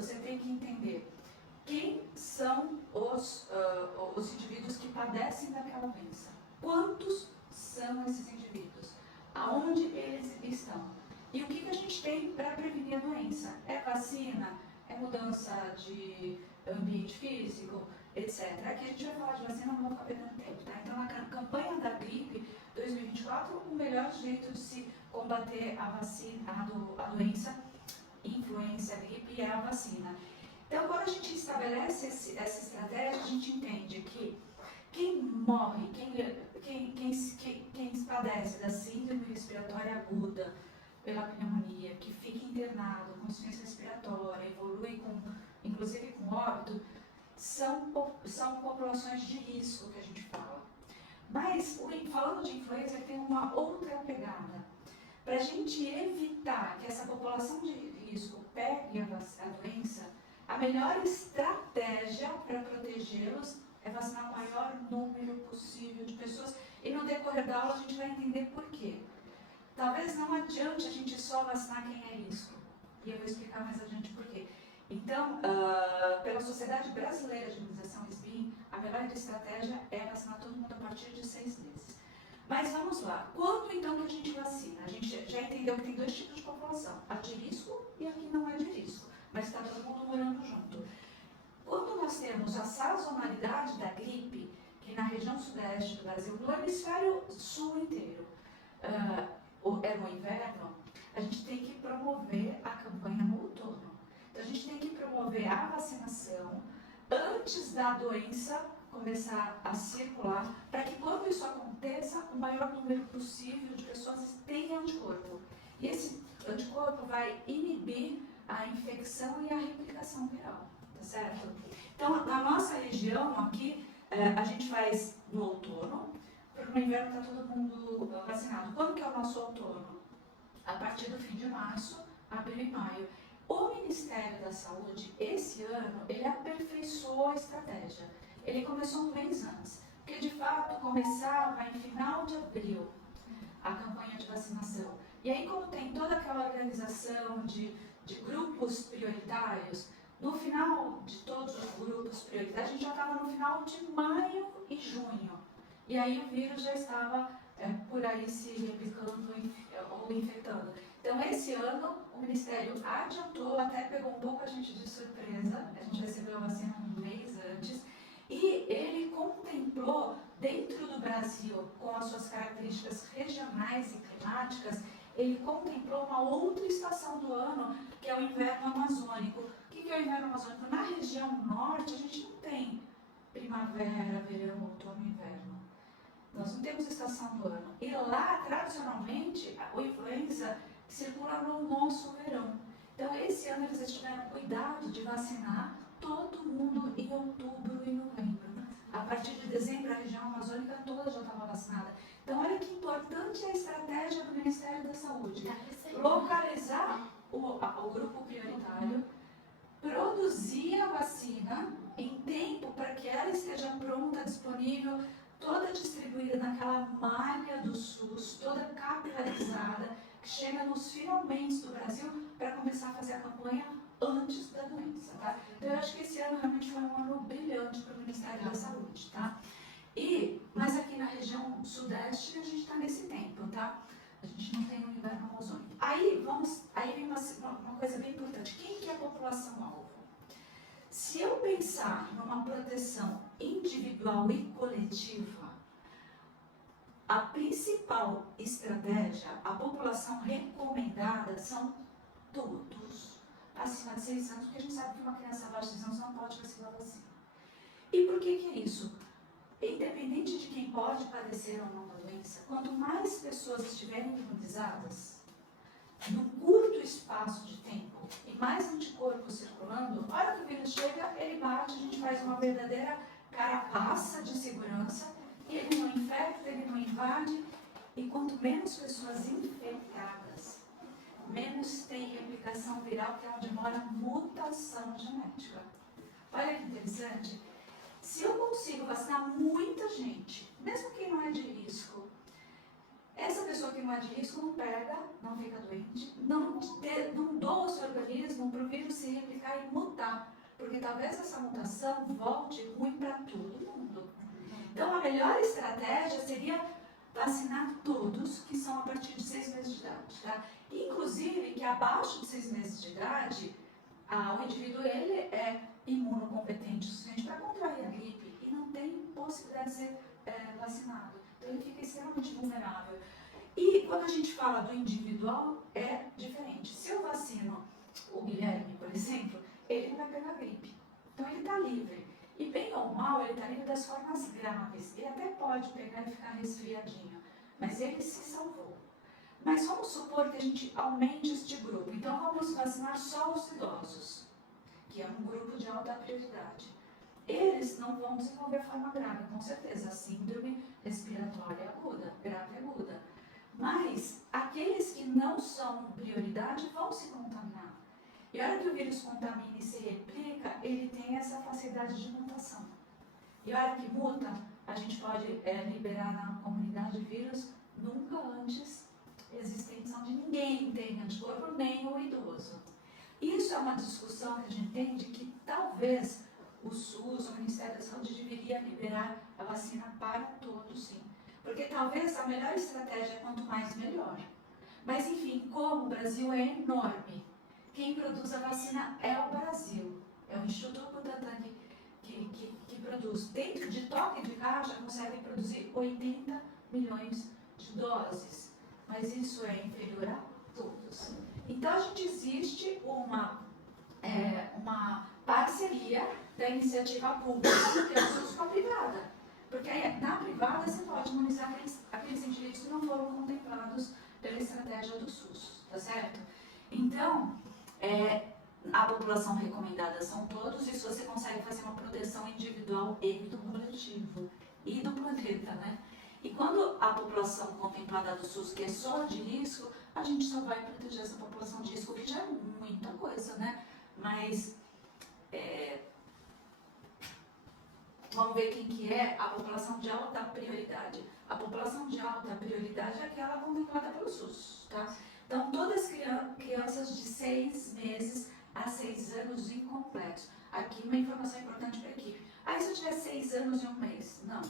você tem que entender quem são os indivíduos que padecem daquela doença. Quantos são esses indivíduos? Aonde eles estão? E o que a gente tem para prevenir a doença? É vacina? É mudança de ambiente físico? Etc. Aqui a gente vai falar de vacina, não vou ficar perdendo tempo, tá? Então, na campanha da gripe 2024, o melhor jeito de se combater a doença, influenza, gripe, é a vacina. Então, quando a gente estabelece essa estratégia, a gente entende que quem morre, quem padece da síndrome respiratória aguda pela pneumonia, que fica internado com insuficiência respiratória, evolui inclusive com óbito, são populações de risco que a gente fala. Mas, falando de influenza, tem uma outra pegada. Para a gente evitar que essa população de risco pegue a doença, a melhor estratégia para protegê-los é vacinar o maior número possível de pessoas. E no decorrer da aula a gente vai entender por quê. Talvez não adiante a gente só vacinar quem é risco. E eu vou explicar mais adiante por quê. Então, pela Sociedade Brasileira de Imunização SBIM, a melhor estratégia é vacinar todo mundo a partir de 6 meses. Mas vamos lá. Quando então que a gente vacina? A gente já entendeu que tem 2 tipos de população. A de risco e a que não é de risco. Mas está todo mundo morando junto. Quando nós temos a sazonalidade da gripe, que na região sudeste do Brasil, no hemisfério sul inteiro, é no inverno, a gente tem que promover a campanha no outono. Então, a gente tem que promover a vacinação antes da doença começar a circular, para que quando isso aconteça, o maior número possível de pessoas tenha anticorpo. E esse anticorpo vai inibir a infecção e a replicação viral, tá certo? Então, na nossa região aqui, a gente faz no outono, porque no inverno está todo mundo vacinado. Quando que é o nosso outono? A partir do fim de março, abril e maio. O Ministério da Saúde, esse ano, ele aperfeiçoou a estratégia. Ele começou um mês antes, porque de fato começava em final de abril a campanha de vacinação. E aí, como tem toda aquela organização de grupos prioritários, no final de todos os grupos prioritários, a gente já estava no final de maio e junho. E aí o vírus já estava por aí se replicando ou infectando. Então, esse ano, o Ministério adiantou, até pegou um pouco a gente de surpresa, a gente recebeu a vacina um mês antes, e ele contemplou, dentro do Brasil, com as suas características regionais e climáticas, ele contemplou uma outra estação do ano, que é o inverno amazônico. O que é o inverno amazônico? Na região norte, a gente não tem primavera, verão, outono e inverno. Nós não temos estação do ano. E lá, tradicionalmente, o influenza circula no nosso verão. Então, esse ano eles tiveram cuidado de vacinar todo mundo em outubro e novembro. A partir de dezembro, a região amazônica toda já estava vacinada. Então, olha que importante a estratégia do Ministério da Saúde. Localizar o grupo prioritário, produzir a vacina em tempo para que ela esteja pronta, disponível, toda distribuída naquela malha do SUS, toda capilarizada, que chega nos finalmente do Brasil para começar a fazer a campanha antes da doença, tá? Então, eu acho que esse ano realmente foi um ano brilhante para o Ministério da Saúde, tá? Mas aqui na região sudeste, a gente está nesse tempo, tá? A gente não tem o inverno amazônico. Aí vem uma coisa bem importante. Quem que é a população-alvo? Se eu pensar numa proteção individual e coletiva, a principal estratégia, a população recomendada são todos acima de 6 anos, porque a gente sabe que uma criança abaixo de 6 anos não pode receber a vacina. E por que é isso? Independente de quem pode padecer ou não da doença, quanto mais pessoas estiverem imunizadas, num curto espaço de tempo, e mais anticorpos circulando, a hora que o vírus chega, ele bate, a gente faz uma verdadeira carapaça de segurança, e ele não infecta, ele não invade, e quanto menos pessoas infectadas, menos tem replicação viral, que é onde mora a mutação genética. Olha que interessante. Se eu consigo vacinar muita gente, mesmo quem não é de risco, essa pessoa que não é de risco não pega, não fica doente, não doa o seu organismo para o vírus se replicar modificar e mutar, porque talvez essa mutação volte ruim para todo mundo. Então, a melhor estratégia seria vacinar todos que são a partir de 6 meses de idade, tá? Inclusive, que abaixo de 6 meses de idade, o indivíduo ele é imunocompetente o suficiente para contrair a gripe e não tem possibilidade de ser vacinado. Então, ele fica extremamente vulnerável. E quando a gente fala do individual, é diferente. Se eu vacino o Guilherme, por exemplo, ele não vai pegar gripe. Então, ele está livre. E bem ou mal, ele está livre das formas graves. Ele até pode pegar e ficar resfriadinho, mas ele se salvou. Mas vamos supor que a gente aumente este grupo. Então, vamos vacinar só os idosos, que é um grupo de alta prioridade. Eles não vão desenvolver forma grave, com certeza, a síndrome respiratória aguda, grave aguda. Mas aqueles que não são prioridade vão se contaminar. E a hora que o vírus contamina e se replica, ele tem essa facilidade de mutação. E a hora que muta, a gente pode liberar na comunidade vírus nunca antes existentes, onde ninguém tem anticorpo, nem o idoso. Isso é uma discussão que a gente tem de que talvez o SUS, o Ministério da Saúde, deveria liberar a vacina para todos, sim. Porque talvez a melhor estratégia é quanto mais melhor. Mas, enfim, como o Brasil é enorme, quem produz a vacina é o Brasil. É o Instituto Butantan que produz. Dentro de toque de caixa, consegue produzir 80 milhões de doses. Mas isso é inferior a todos. Então, a gente existe uma parceria da iniciativa pública, que é o SUS com a privada. Porque na privada você pode imunizar aqueles indivíduos que não foram contemplados pela estratégia do SUS, tá certo? Então, a população recomendada são todos, e se você consegue fazer uma proteção individual e do coletivo, e do planeta, né? E quando a população contemplada do SUS, que é só de risco, a gente só vai proteger essa população de risco, que já é muita coisa, né? Mas, vamos ver quem que é a população de alta prioridade. A população de alta prioridade é aquela contemplada pelo SUS, tá? Então, todas as crianças de 6 meses a 6 anos incompletos. Aqui uma informação importante para a equipe. Aí se eu tiver 6 anos e 1 mês? Não.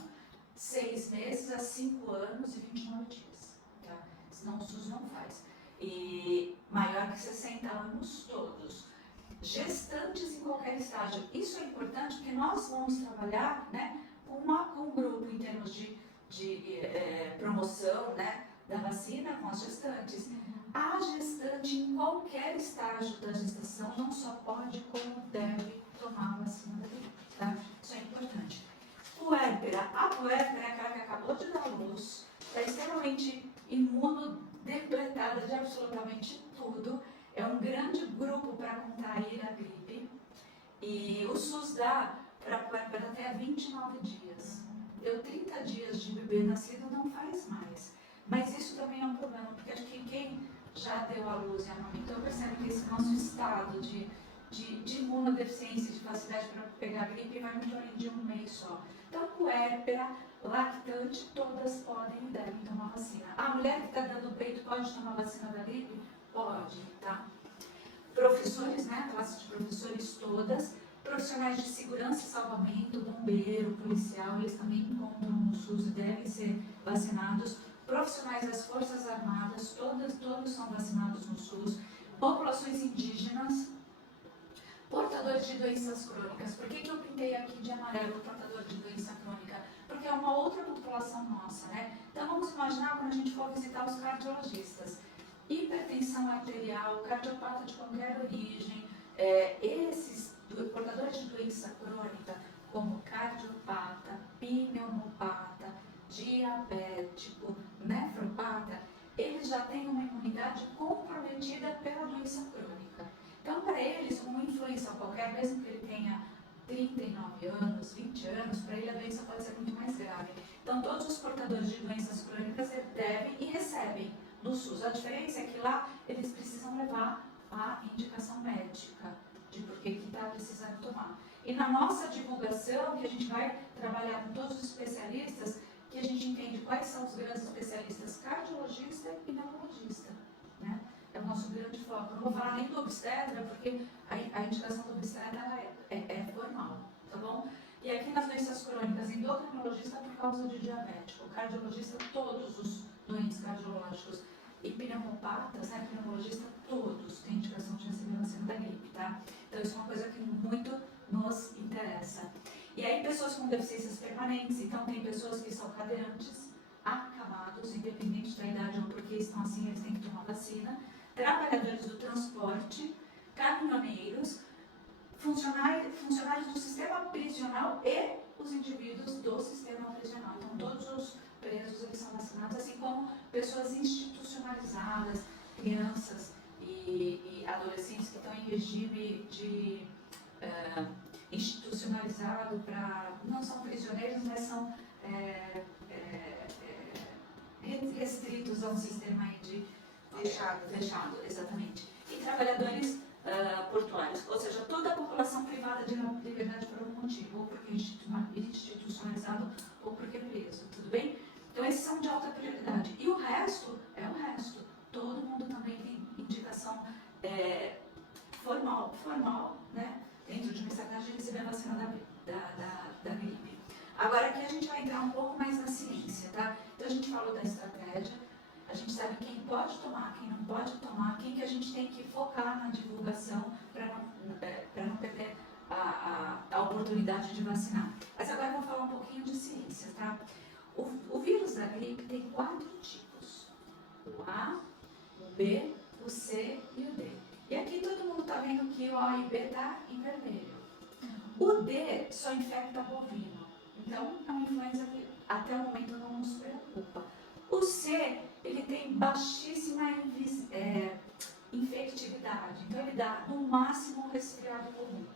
6 meses a 5 anos e 29 dias. Tá? Senão o SUS não faz. E maior que 60 anos todos. Gestantes em qualquer estágio. Isso é importante porque nós vamos trabalhar, né, com um grupo em termos de promoção, né, da vacina com as gestantes. A gestante em qualquer estágio da gestação não só pode, como deve tomar a vacina da gripe, tá? Isso é importante. Puérpera. A puérpera é aquela que acabou de dar luz, está extremamente imunodepletada de absolutamente tudo. É um grande grupo para contrair a gripe. E o SUS dá para a puérpera até 29 dias. Deu 30 dias de bebê nascido, não faz mais. Mas isso também é um problema, porque acho que quem já deu à luz e amamentou percebe que esse nosso estado de imunodeficiência, de facilidade para pegar gripe, vai muito além de 1 mês só. Então, puérpera, lactante, todas podem e devem tomar vacina. A mulher que está dando peito pode tomar vacina da gripe? Pode, tá? Professores, né? Classe de professores todas. Profissionais de segurança e salvamento, bombeiro, policial, eles também encontram no SUS e devem ser vacinados. Profissionais das Forças Armadas, todos são vacinados no SUS. Populações indígenas, portadores de doenças crônicas. Por que eu pintei aqui de amarelo portador de doença crônica? Porque é uma outra população nossa, né? Então vamos imaginar quando a gente for visitar os cardiologistas. Hipertensão arterial, cardiopata de qualquer origem, esses portadores de doença crônica, como cardiopata, pneumopata, diabético, nefropata, eles já têm uma imunidade comprometida pela doença crônica. Então, para eles, uma influença qualquer, mesmo que ele tenha 39 anos, 20 anos, para ele a doença pode ser muito mais grave. Então, todos os portadores de doenças crônicas devem e recebem no SUS. A diferença é que lá eles precisam levar a indicação médica de por que está precisando tomar. E na nossa divulgação, que a gente vai trabalhar com todos os especialistas, que a gente entende quais são os grandes especialistas, cardiologista e neurologista, né? É o nosso nosso grande foco. Não vou falar nem do obstetra, porque a indicação do obstetra é formal, tá bom? E aqui nas doenças crônicas, endocrinologista por causa de diabético, cardiologista, todos os doentes cardiológicos e pneumopatas, né, pneumologista, todos têm indicação de receber vacina da gripe, tá? Então isso é uma coisa que muito nos interessa. E aí pessoas com deficiências permanentes, então tem pessoas que são cadeirantes, acamados, independente da idade ou porque estão assim, eles têm que tomar vacina, trabalhadores do transporte, caminhoneiros, funcionários do sistema prisional e os indivíduos do sistema prisional. Então, todos os presos eles são vacinados, assim como pessoas institucionalizadas, crianças e adolescentes que estão em regime de institucionalizado para... não são prisioneiros, mas são restritos a um sistema aí de fechado, exatamente. E trabalhadores portuários, ou seja, toda a população privada de liberdade por algum motivo, ou porque institucionalizado, ou porque é preso, tudo bem? Então esses são de alta prioridade. E o resto é o resto. Todo mundo também tem indicação formal, né? Dentro de uma estratégia de receber a vacina da gripe. Agora aqui a gente vai entrar um pouco mais na ciência, tá? Então a gente falou da estratégia, a gente sabe quem pode tomar, quem não pode tomar, quem que a gente tem que focar na divulgação para não perder a oportunidade de vacinar. Mas agora eu vou falar um pouquinho de ciência, tá? O vírus da gripe tem 4 tipos. O A, o B, o C e o D. E aqui todo mundo está vendo que o A e o B está em vermelho. O D só infecta bovino. Então, é uma influenza que até o momento não nos preocupa. O C, ele tem baixíssima infectividade. Então, ele dá, no máximo, um resfriado comum.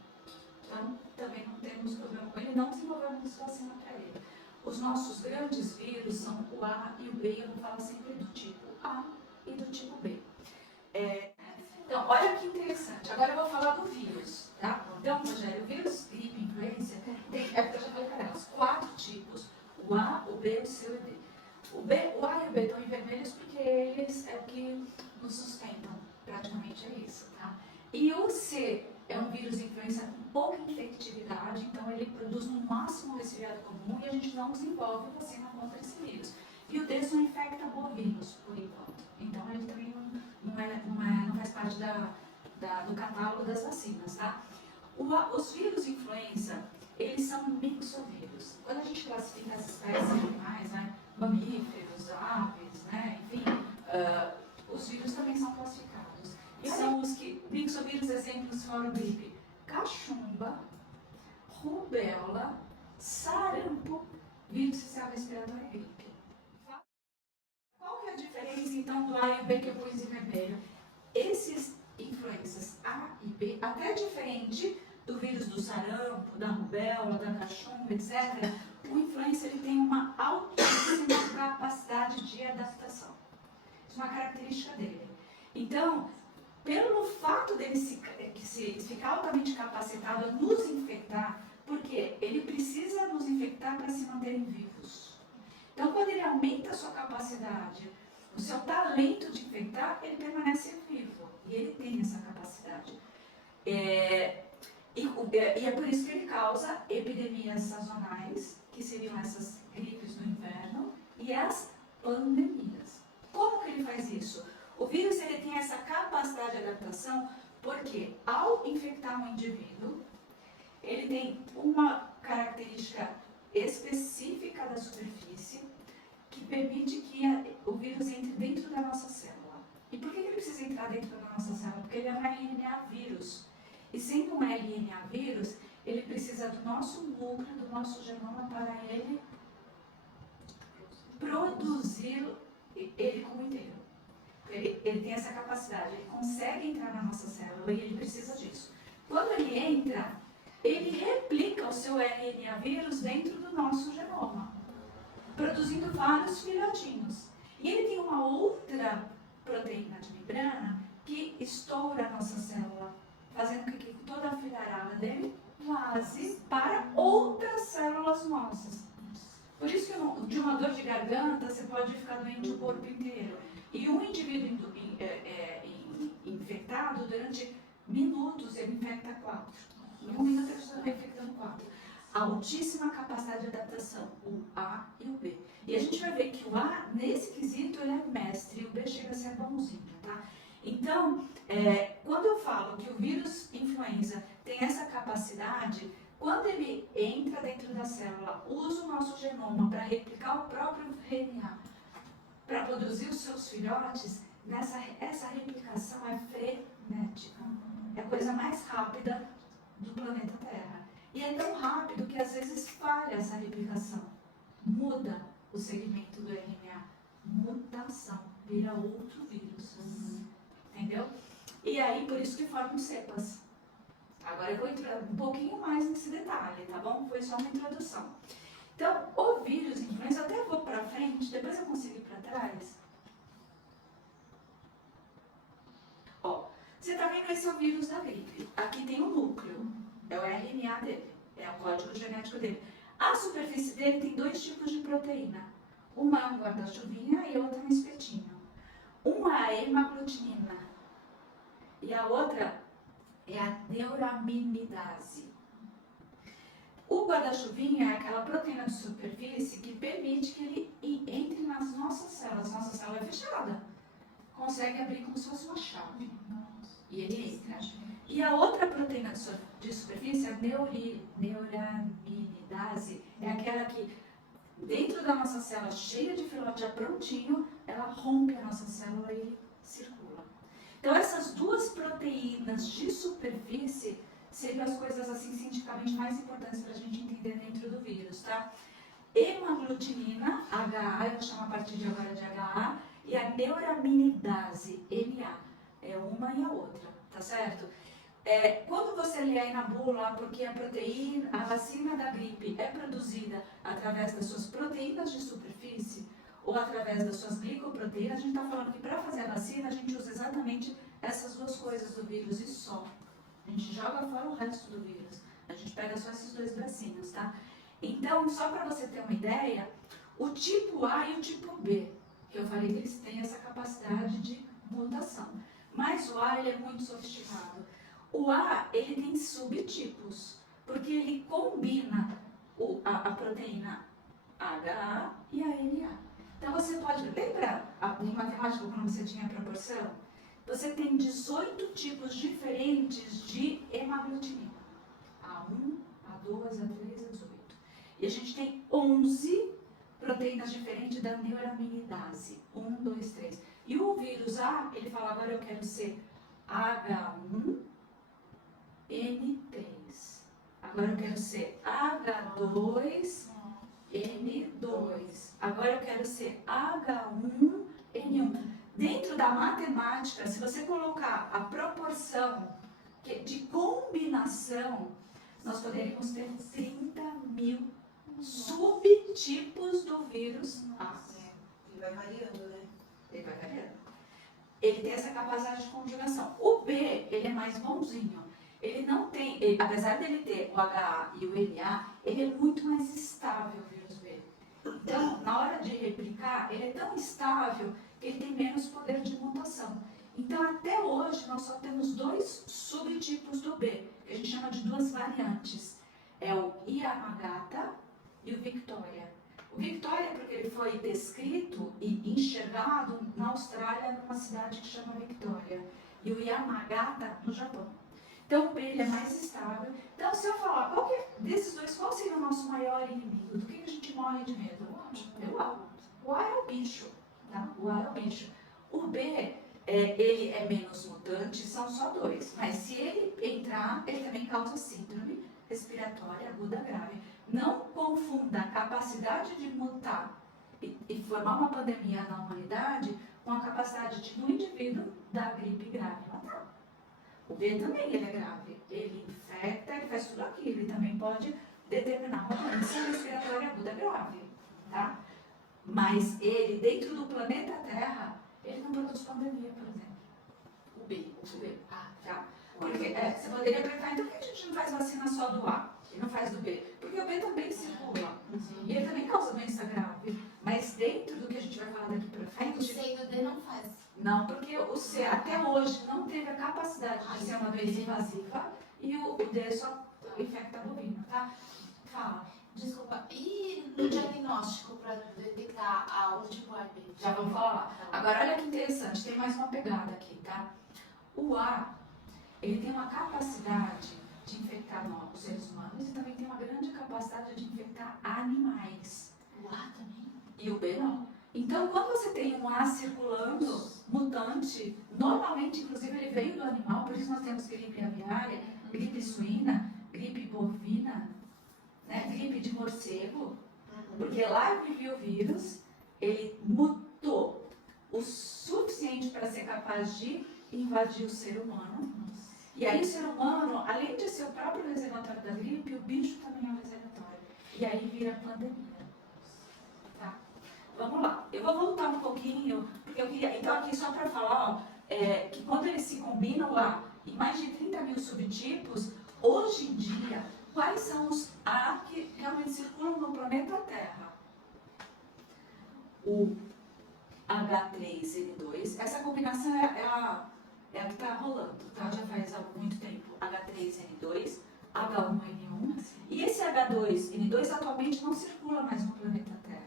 Então, também não temos problema com ele. Não desenvolvemos vacina para ele. Os nossos grandes vírus são o A e o B. Eu vou falar sempre do tipo A e do tipo B. Então, olha que interessante. Agora eu vou falar do vírus, tá? Então, Rogério, o vírus gripe, influenza, porque eu já falei para elas, 4 tipos. O A, o B, o C e o D. O A e o B estão em vermelhos porque eles é o que nos sustentam. Praticamente é isso, tá? E o C é um vírus influenza com pouca infectividade, então ele produz no máximo um resfriado comum e a gente não desenvolve vacina contra esse vírus. E o D só infecta bovinos, por enquanto. Então ele também não faz parte do catálogo das vacinas, tá? Os vírus influenza, eles são mixovírus. Quando a gente classifica as espécies de animais, né, mamíferos, aves, né, enfim, os vírus também são classificados. E são os que, mixovírus, exemplos foram gripe, cachumba, rubéola, sarampo, vírus social respiratório e gripe. Qual que é a diferença, então, do A e o B que eu pus em vermelho? Esses influenças A e B, até diferente do vírus do sarampo, da rubéola, da cachumba, etc., o influenza ele tem uma altíssima capacidade de adaptação. Isso é uma característica dele. Então, pelo fato dele ficar altamente capacitado a nos infectar, porque ele precisa nos infectar para se manterem vivos. Então, quando ele aumenta a sua capacidade, o seu talento de infectar, ele permanece vivo. E ele tem essa capacidade. E é por isso que ele causa epidemias sazonais, que seriam essas gripes no inverno, e as pandemias. Como que ele faz isso? O vírus ele tem essa capacidade de adaptação porque, ao infectar um indivíduo, ele tem uma característica específica da superfície que permite que o vírus entre dentro da nossa célula. E por que ele precisa entrar dentro da nossa célula? Porque ele é um RNA vírus. E sendo um RNA vírus, ele precisa do nosso núcleo, do nosso genoma, para ele produzir ele como inteiro. Ele tem essa capacidade, ele consegue entrar na nossa célula e ele precisa disso. Quando ele entra, ele replica o seu RNA vírus dentro do nosso genoma, produzindo vários filhotinhos. E ele tem uma outra proteína de membrana que estoura a nossa célula, fazendo com que toda a filharada dele vaze para outras células nossas. Por isso que de uma dor de garganta você pode ficar doente o corpo inteiro. E um indivíduo infectado, durante minutos ele infecta 4. Em 1 minuto ele está infectando 4. Altíssima capacidade de adaptação, o A e o B. E a gente vai ver que o A, nesse quesito, ele é mestre, e o B chega a ser bonzinho, tá? Então, quando eu falo que o vírus influenza tem essa capacidade, quando ele entra dentro da célula, usa o nosso genoma para replicar o próprio RNA, para produzir os seus filhotes, essa replicação é frenética. É a coisa mais rápida do planeta Terra. E é tão rápido que às vezes falha essa replicação. Muda o segmento do RNA. Mutação. Vira outro vírus. Entendeu? E aí, por isso que formam cepas. Agora eu vou entrar um pouquinho mais nesse detalhe, tá bom? Foi só uma introdução. Então, o vírus influenza, eu até vou para frente, depois eu consigo ir para trás. Ó, você tá vendo esse é o vírus da gripe. Aqui tem o núcleo, é o RNA dele, é o código genético dele. A superfície dele tem 2 tipos de proteína. Uma é um guarda-chuvinha e a outra é um espetinho. Uma é a hemaglutinina e a outra é a neuraminidase. O guarda-chuvinha é aquela proteína de superfície que permite que ele entre nas nossas células. Nossa célula é fechada. Consegue abrir como se fosse uma chave. E ele entra. E a outra proteína de superfície, a neuraminidase, é aquela que, dentro da nossa célula cheia de filhote já prontinho, ela rompe a nossa célula e ele circula. Então, essas 2 proteínas de superfície seriam as coisas assim cientificamente mais importantes para a gente entender dentro do vírus, tá? Hemaglutinina, HA, eu vou chamar a partir de agora de HA, e a neuraminidase, NA, é uma e a outra, tá certo? Quando você lê aí na bula, porque a proteína, a vacina da gripe é produzida através das suas proteínas de superfície ou através das suas glicoproteínas, a gente está falando que para fazer a vacina a gente usa exatamente essas 2 coisas do vírus e só. A gente joga fora o resto do vírus. A gente pega só esses 2 bracinhos, tá? Então, só para você ter uma ideia, o tipo A e o tipo B, que eu falei que eles têm essa capacidade de mutação. Mas o A, ele é muito sofisticado. O A, ele tem subtipos, porque ele combina a proteína HA e a NA. Então, você pode lembrar, em matemática, quando você tinha a proporção, você tem 18 tipos diferentes de hemaglutinina. A1, A2, A3, A18. E a gente tem 11 proteínas diferentes da neuraminidase. 1, 2, 3. E o vírus A, ele fala, agora eu quero ser H1N3. Agora eu quero ser H2N2. Agora eu quero ser H1N1. Dentro da matemática, se você colocar a proporção de combinação, nós poderíamos ter 30.000 subtipos do vírus A. Ele vai variando, né? Ele vai variando. Ele tem essa capacidade de conjugação. O B, ele é mais bonzinho. Ele não tem, apesar dele ter o HA e o NA, ele é muito mais estável, o vírus B. Então, na hora de replicar, ele é tão estável que ele tem menos poder de mutação. Então, até hoje, nós só temos 2 subtipos do B, que a gente chama de 2 variantes. É o Yamagata e o Victoria. O Victoria é porque ele foi descrito e enxergado na Austrália, numa cidade que chama Victoria. E o Yamagata, no Japão. Então, o B ele é mais estável. Então, se eu falar, desses 2, qual seria o nosso maior inimigo? Do que a gente morre de medo? O A. O A é o bicho. Tá? O A é o bicho. O B, ele é menos mutante, são só 2. Mas se ele entrar, ele também causa síndrome respiratória aguda grave. Não confunda a capacidade de mutar e formar uma pandemia na humanidade com a capacidade de um indivíduo da gripe grave matar. O B também ele é grave. Ele infecta, ele faz tudo aquilo. Ele também pode determinar uma doença respiratória aguda grave. Tá? Mas ele, dentro do planeta Terra, ele não produz pandemia, por exemplo. O B. Tá? Porque você poderia perguntar, então por que a gente não faz vacina só do A e não faz do B? Porque o B também circula. E ele também causa doença grave. Mas dentro do que a gente vai falar daqui pra frente... O C e o D não faz. Não, porque o C até hoje não teve a capacidade de ser uma doença invasiva e o D só infecta bovino, tá? Fala. Desculpa, e no diagnóstico para detectar o tipo A e B? Já vamos falar lá. Agora, olha que interessante, tem mais uma pegada aqui, tá? O A, ele tem uma capacidade de infectar os seres humanos e também tem uma grande capacidade de infectar animais. O A também? E o B não. Então, quando você tem um A circulando, mutante, normalmente, inclusive, ele veio do animal, por isso nós temos gripe aviária, gripe suína, gripe bovina, né, gripe de morcego, porque lá vivia o vírus, ele mutou o suficiente para ser capaz de invadir o ser humano. E aí o ser humano, além de ser o próprio reservatório da gripe, o bicho também é um reservatório. E aí vira pandemia. Tá? Vamos lá. Eu vou voltar um pouquinho, porque eu queria... Então aqui só para falar, ó, que quando eles se combinam lá, em mais de 30 mil subtipos, hoje em dia, quais são os A que realmente circulam no planeta Terra? O H3N2, essa combinação é a que está rolando, tá? Já faz há muito tempo. H3N2, H1N1. E esse H2N2 atualmente não circula mais no planeta Terra.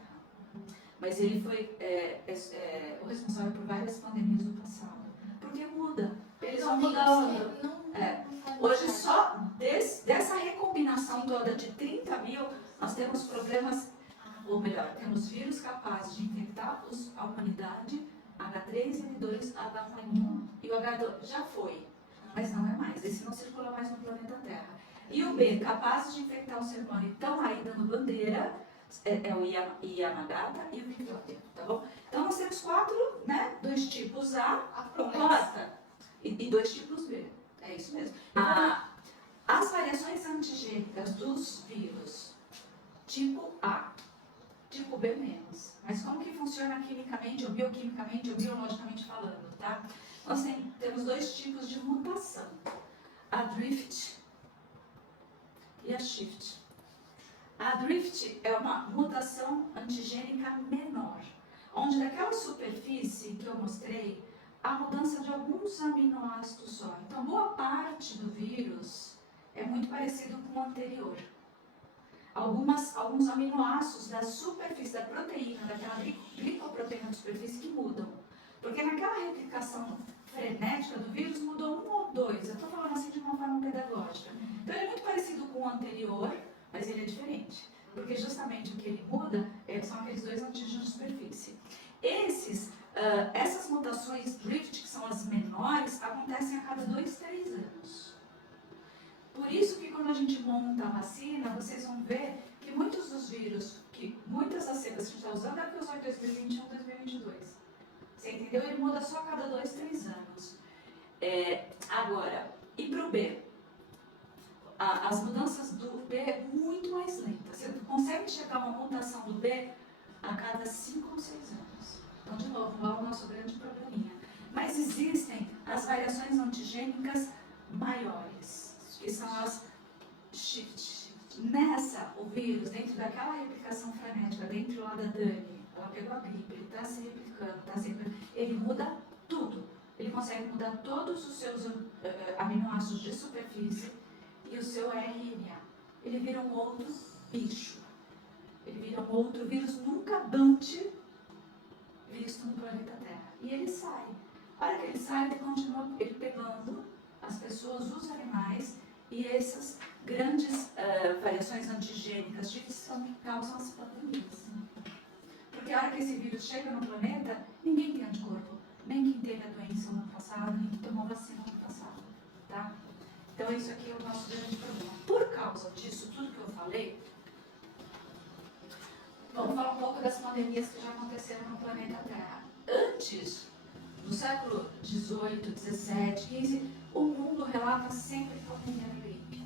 Mas ele foi o responsável por várias pandemias do passado. Porque muda. Eles vão mudando. Hoje, só dessa recombinação toda de 30 mil, nós temos problemas, ou melhor, temos vírus capazes de infectar a humanidade, H3N2, H1N1 e o H2 já foi, mas não é mais. Esse não circula mais no planeta Terra. E o B, capaz de infectar o ser humano, então aí dando bandeira, é o Yamagata e o Victoria, tá bom? Então nós temos 4, né? 2 tipos A, completa, e 2 tipos B. É isso mesmo. As variações antigênicas dos vírus, tipo A, tipo B menos. Mas como que funciona quimicamente, ou bioquimicamente, ou biologicamente falando, tá? Nós temos 2 tipos de mutação. A drift e a shift. A drift é uma mutação antigênica menor, onde daquela superfície que eu mostrei, a mudança de alguns aminoácidos só. Então, boa parte do vírus é muito parecido com o anterior. Alguns aminoácidos da superfície da proteína, daquela glicoproteína da superfície que mudam. Porque naquela replicação frenética do vírus mudou 1 ou 2. Eu estou falando assim de uma forma pedagógica. Então, ele é muito parecido com o anterior, mas ele é diferente. Porque justamente o que ele muda são aqueles 2 antígenos de superfície. Essas mutações drift, que são as menores, acontecem a cada 2, 3 anos. Por isso que quando a gente monta a vacina, vocês vão ver que muitos dos vírus, que muitas das cepas que a gente está usando é que usou em 2021, 2022. Você entendeu? Ele muda só a cada 2, 3 anos. Agora, e para o B? As mudanças do B é muito mais lentas. Você consegue chegar a uma mutação do B a cada 5 ou 6 anos. Então, de novo, lá o nosso grande probleminha. Mas existem as variações antigênicas maiores, que são as shift. Nessa, o vírus, dentro daquela replicação frenética, dentro lá da Dani, ela pegou a gripe, ele está se replicando, ele muda tudo. Ele consegue mudar todos os seus aminoácidos de superfície e o seu RNA. Ele vira um outro bicho. Ele vira um outro vírus nunca antes visto no planeta Terra. E ele sai. A hora que ele sai, ele continua pegando as pessoas, os animais, e essas grandes variações antigênicas que causam as pandemias. Porque a hora que esse vírus chega no planeta, ninguém tem anticorpo. Nem quem teve a doença no ano passado, nem quem tomou vacina no ano passado. Tá? Então, isso aqui é o nosso grande problema. Por causa disso, tudo que eu falei, vamos falar um pouco das pandemias que já aconteceram no planeta Terra. Antes, no século XVIII, XVII, XV, o mundo relata sempre pandemia de gripe.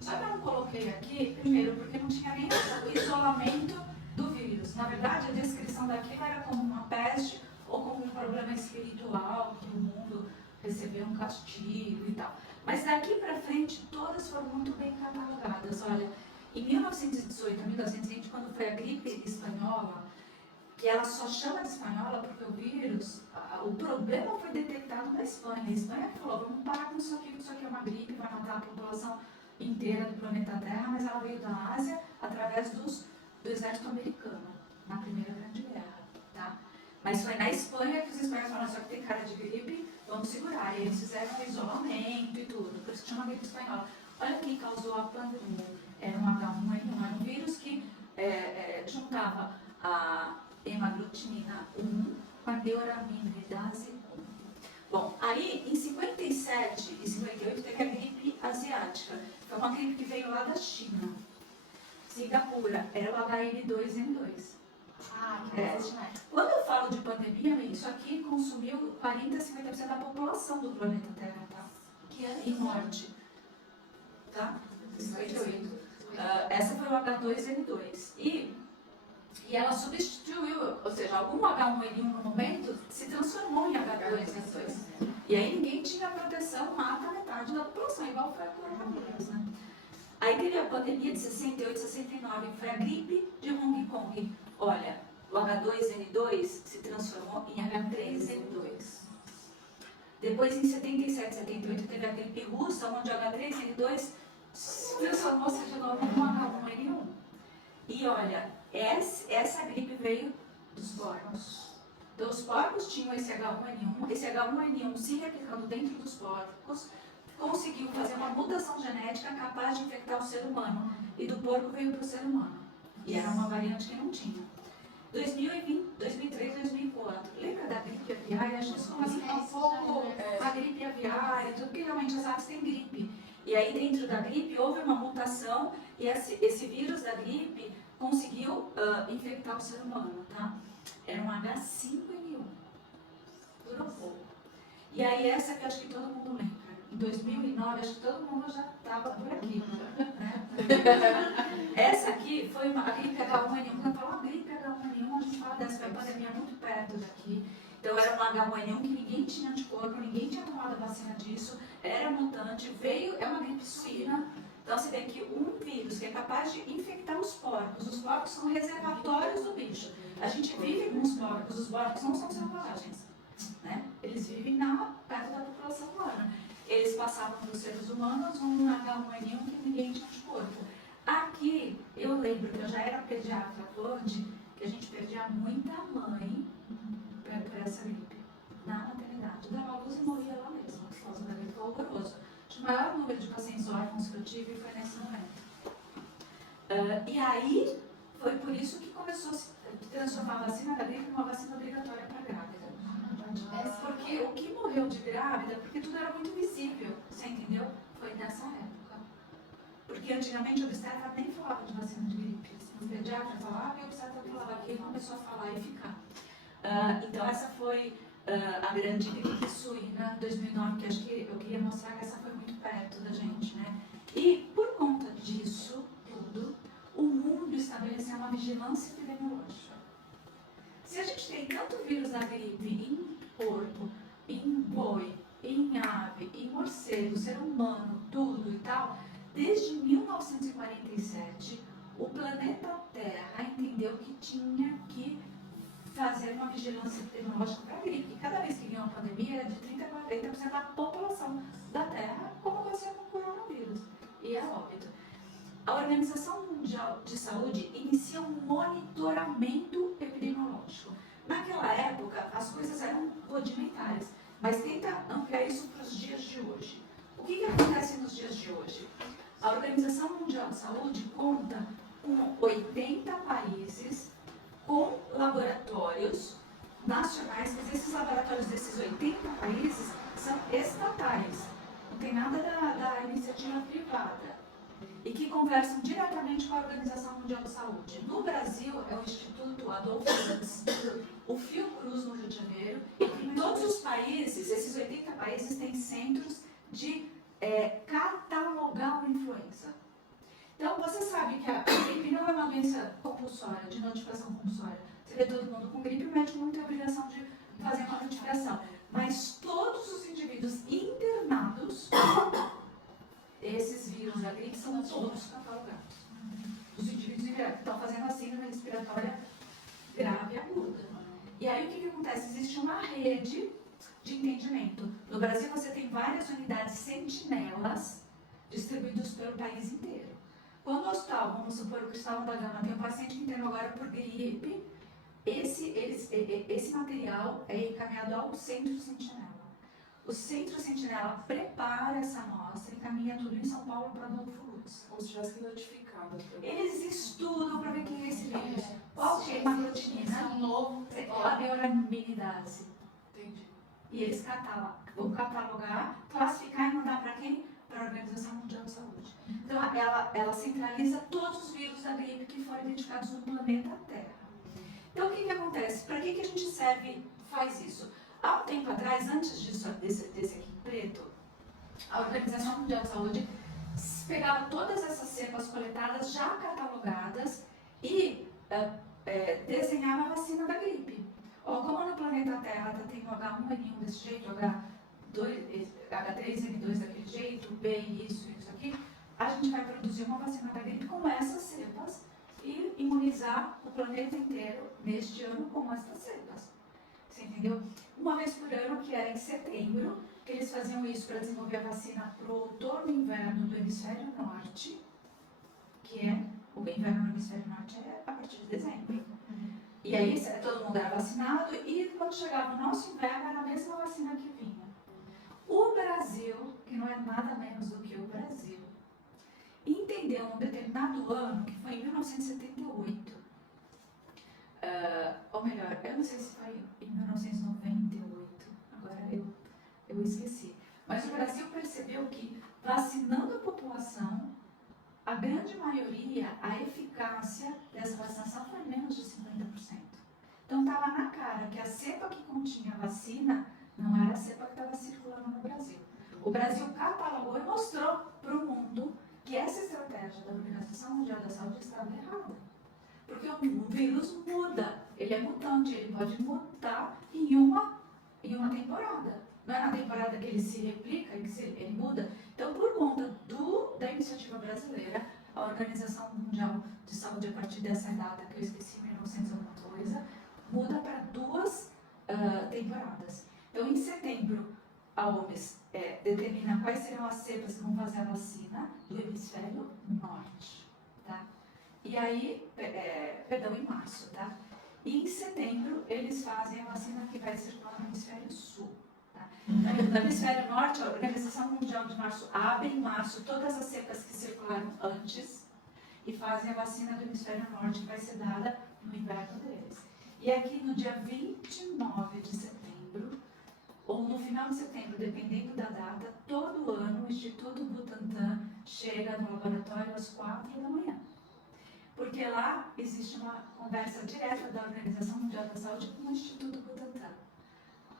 Só que eu não coloquei aqui, primeiro, porque não tinha nem o isolamento do vírus. Na verdade, a descrição daquilo era como uma peste ou como um problema espiritual, que o mundo recebeu um castigo e tal. Mas daqui para frente, todas foram muito bem catalogadas. Olha, em 1918 a 1920, quando foi a gripe espanhola, que ela só chama de espanhola porque o vírus, o problema foi detectado na Espanha. A Espanha falou, vamos parar com isso aqui é uma gripe, vai matar a população inteira do planeta Terra, mas ela veio da Ásia através do exército americano, na Primeira Grande Guerra, tá? Mas foi na Espanha que os espanhóis falaram, só que tem cara de gripe, vamos segurar. E eles fizeram um isolamento e tudo, por isso que chama gripe espanhola. Olha quem causou a pandemia. Era um H1N1, era um vírus que juntava a hemaglutinina 1 com a neuraminidase 1. Bom, aí em 57 e 58 teve a gripe asiática. Foi uma gripe que veio lá da China. Singapura, era o HN2N2. Quando eu falo de pandemia, isso aqui consumiu 40 a 50% da população do planeta Terra, tá? Que ano? Em morte. Tá? 58. Essa foi o H2N2. E ela substituiu, ou seja, algum H1N1 no momento se transformou em H2N2. E aí ninguém tinha proteção, mata metade da população, igual foi a coronavírus, né? Aí teve a pandemia de 68, 69, foi a gripe de Hong Kong. Olha, o H2N2 se transformou em H3N2. Depois, em 77, 78, teve a gripe russa, onde o H3N2 se transformou-se de novo em H1N1. E olha, essa gripe veio dos porcos. Então, os porcos tinham esse H1N1 se replicando dentro dos porcos, conseguiu fazer uma mutação genética capaz de infectar o ser humano. E do porco veio para o ser humano. E era uma variante que não tinha. 2020, 2003, 2004. Lembra da gripe aviária? A gente começa a falar um pouco a gripe aviária, tudo que realmente as aves têm gripe. E aí dentro da gripe houve uma mutação e esse vírus da gripe conseguiu infectar o ser humano, tá? Era um H5N1. Durou pouco. E aí essa que acho que todo mundo lembra. Em 2009, acho que todo mundo já estava por aqui. Né? Essa aqui foi a gripe H1N1. Quando eu falo gripe H1N1, a gente fala dessa, foi a pandemia muito perto daqui. Então era um H1N1 que ninguém tinha anticorpo, ninguém tinha tomado a vacina disso, era mutante, é uma gripe suína. Então você vê que um vírus que é capaz de infectar os porcos são reservatórios do bicho. A gente vive com os porcos não são selvagens, né? Eles vivem perto da população humana. Eles passavam para os seres humanos um H1N1 que ninguém tinha anticorpo. Aqui, eu lembro que eu já era pediatra onde que a gente perdia muita mãe por essa gripe, na maternidade. Dava luz e morria lá mesmo, por causa da gripe, foi horroroso. O maior número de pacientes órfãos que eu tive foi nesse momento. E aí, foi por isso que começou a se transformar a vacina da gripe em uma vacina obrigatória para grávida. Porque o que morreu de grávida, porque tudo era muito visível, você entendeu? Foi nessa época. Porque antigamente o obstetra nem falava de vacina de gripe. O pediatra falava e o obstetra falava, aqui ele começou a falar e ficar. Então essa foi a grande gripe suína 2009, que acho que eu queria mostrar que essa foi muito perto da gente, né? E por conta disso tudo, o mundo estabeleceu uma vigilância epidemiológica. Se a gente tem tanto vírus da gripe em porco, em boi, em ave, em morcego, ser humano, tudo e tal, desde 1947, o planeta Terra entendeu que tinha que fazer uma vigilância epidemiológica para a gripe. E cada vez que vinha uma pandemia, era de 30% a 40% da população da Terra, como aconteceu com o coronavírus. E é óbito. A Organização Mundial de Saúde inicia um monitoramento epidemiológico. Naquela época, as coisas eram rudimentares, mas tenta ampliar isso para os dias de hoje. O que acontece nos dias de hoje? A Organização Mundial de Saúde conta com 80 países com laboratórios nacionais, mas esses laboratórios desses 80 países são estatais, não tem nada da iniciativa privada, e que conversam diretamente com a Organização Mundial de Saúde. No Brasil, é o Instituto Adolfo Lutz, o Fiocruz no Rio de Janeiro, e em todos os países, esses 80 países têm centros de catalogar uma influenza. Então, você sabe que a gripe não é uma doença compulsória, de notificação compulsória. Você vê todo mundo com gripe, o médico não tem obrigação de fazer uma notificação. Mas todos os indivíduos internados, esses vírus da gripe são todos catalogados. Os indivíduos que estão fazendo a síndrome respiratória grave e aguda. rede de entendimento. No Brasil, você tem várias unidades sentinelas distribuídas pelo país inteiro. Quando o hospital, vamos supor, o Cristóvão da Gama tem um paciente interno agora por gripe, esse material é encaminhado ao Centro Sentinela. O Centro Sentinela prepara essa amostra e encaminha tudo em São Paulo para Adolfo Lutz. Como se tivesse notificado. Eles estudam para ver quem é esse vírus. Qual que é a hemaglutinina? Um novo. A neuraminidase. Entendi. E eles vão catalogar, classificar e mandar para quem? Para a Organização Mundial de Saúde. Então, ela centraliza todos os vírus da gripe que foram identificados no planeta Terra. Então, o que acontece? Para que a gente faz isso? Há um tempo atrás, antes desse aqui preto, a Organização Mundial de Saúde pegava todas essas cepas coletadas, já catalogadas, e desenhava a vacina da gripe. Como no planeta Terra está tendo H1N1 desse jeito, H3N2 daquele jeito, B isso aqui, a gente vai produzir uma vacina da gripe com essas cepas e imunizar o planeta inteiro neste ano com essas cepas. Você entendeu? Uma vez por ano, que era em setembro, que eles faziam isso para desenvolver a vacina para o outono e inverno do hemisfério norte, que é o inverno no hemisfério norte é a partir de dezembro. E aí todo mundo era vacinado e quando chegava o nosso inverno era a mesma vacina que vinha. O Brasil, que não é nada menos do que o Brasil, entendeu num determinado ano, que foi em 1978, ou melhor, eu não sei se foi em 1998, agora eu esqueci. Mas o Brasil percebeu que vacinando a população, a grande maioria, a eficácia dessa vacinação foi menos de 50%. Então estava na cara que a cepa que continha a vacina não era a cepa que estava circulando no Brasil. O Brasil catalogou e mostrou para o mundo que essa estratégia da Organização Mundial da Saúde estava errada. Porque o vírus muda, ele é mutante, ele pode mutar em uma temporada. Não é na temporada que ele se replica, ele muda. Então, por conta da iniciativa brasileira, a Organização Mundial de Saúde, a partir dessa data, que eu esqueci, 1900 alguma coisa, muda para 2 temporadas. Então, em setembro, a OMS determina quais serão as cepas que vão fazer a vacina do hemisfério norte, tá? E aí, em março, tá? E em setembro, eles fazem a vacina que vai circular no hemisfério sul. No hemisfério norte, a Organização Mundial de Março abre em março todas as cepas que circularam antes e fazem a vacina do hemisfério norte, que vai ser dada no inverno deles. E aqui no dia 29 de setembro, ou no final de setembro, dependendo da data, todo ano o Instituto Butantan chega no laboratório às 4 da manhã. Porque lá existe uma conversa direta da Organização Mundial da Saúde com o Instituto Butantan.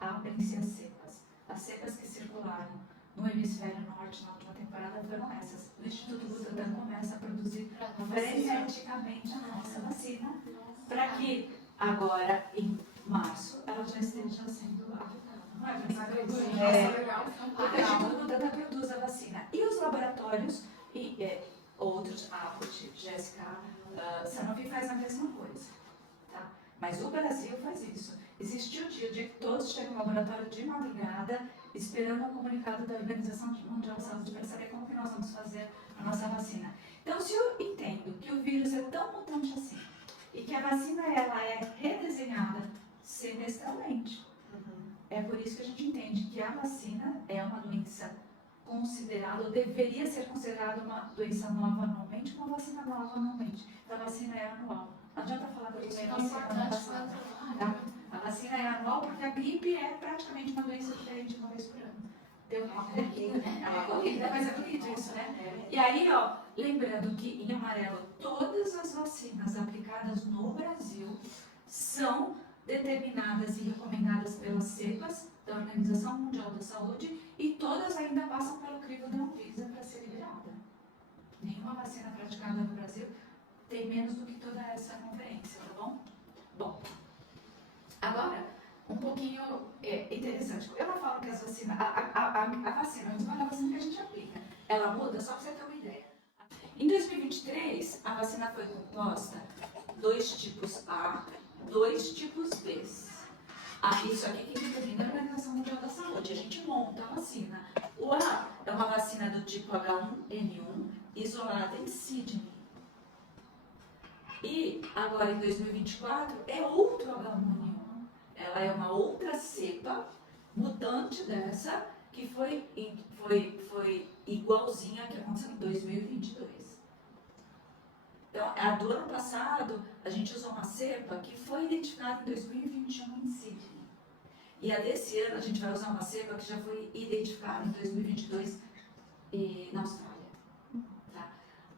Abrem-se as cepas. As cepas que circularam no hemisfério norte na última temporada foram essas. O Instituto Butantan começa a produzir freneticamente a nossa vacina para que agora, em março, ela já esteja sendo aplicada. Não é verdade? Porque o Instituto Butantan produz a vacina. E os laboratórios, outros, a GSK, Sanofi faz a mesma coisa. Tá? Mas o Brasil faz isso. Existiu o dia que todos chegam no laboratório de madrugada, esperando o comunicado da Organização Mundial de Saúde para saber como que nós vamos fazer a nossa vacina. Então, se eu entendo que o vírus é tão mutante assim, e que a vacina ela é redesenhada semestralmente, é por isso que a gente entende que a vacina é uma doença considerada, ou deveria ser considerada uma doença nova anualmente, uma vacina nova anualmente. Então, a vacina é anual. Não adianta falar que eu tomei vacina ano passado. Tá? A vacina é anual porque a gripe é praticamente uma doença diferente uma vez por ano. Deu uma corrida, né? É uma corrida, mas é bonito isso, né? E aí, lembrando que em amarelo, todas as vacinas aplicadas no Brasil são determinadas e recomendadas pelas cepas da Organização Mundial da Saúde e todas ainda passam pelo crivo da Anvisa para ser liberada. Nenhuma vacina praticada no Brasil tem menos do que toda essa conferência, tá bom? Bom, agora, um pouquinho interessante. Eu não falo que as vacinas, a vacina, mas a vacina que a gente aplica, ela muda só para você ter uma ideia. Em 2023, a vacina foi composta 2 tipos A, 2 tipos B. Isso aqui que determina a Organização Mundial da Saúde. A gente monta a vacina. O A é uma vacina do tipo H1N1, isolada em Sydney. E agora em 2024 é outro H1N1. Ela é uma outra cepa mutante dessa que foi igualzinha a que aconteceu em 2022. Então, a do ano passado, a gente usou uma cepa que foi identificada em 2021 em Sydney. E a desse ano, a gente vai usar uma cepa que já foi identificada em 2022 na Austrália.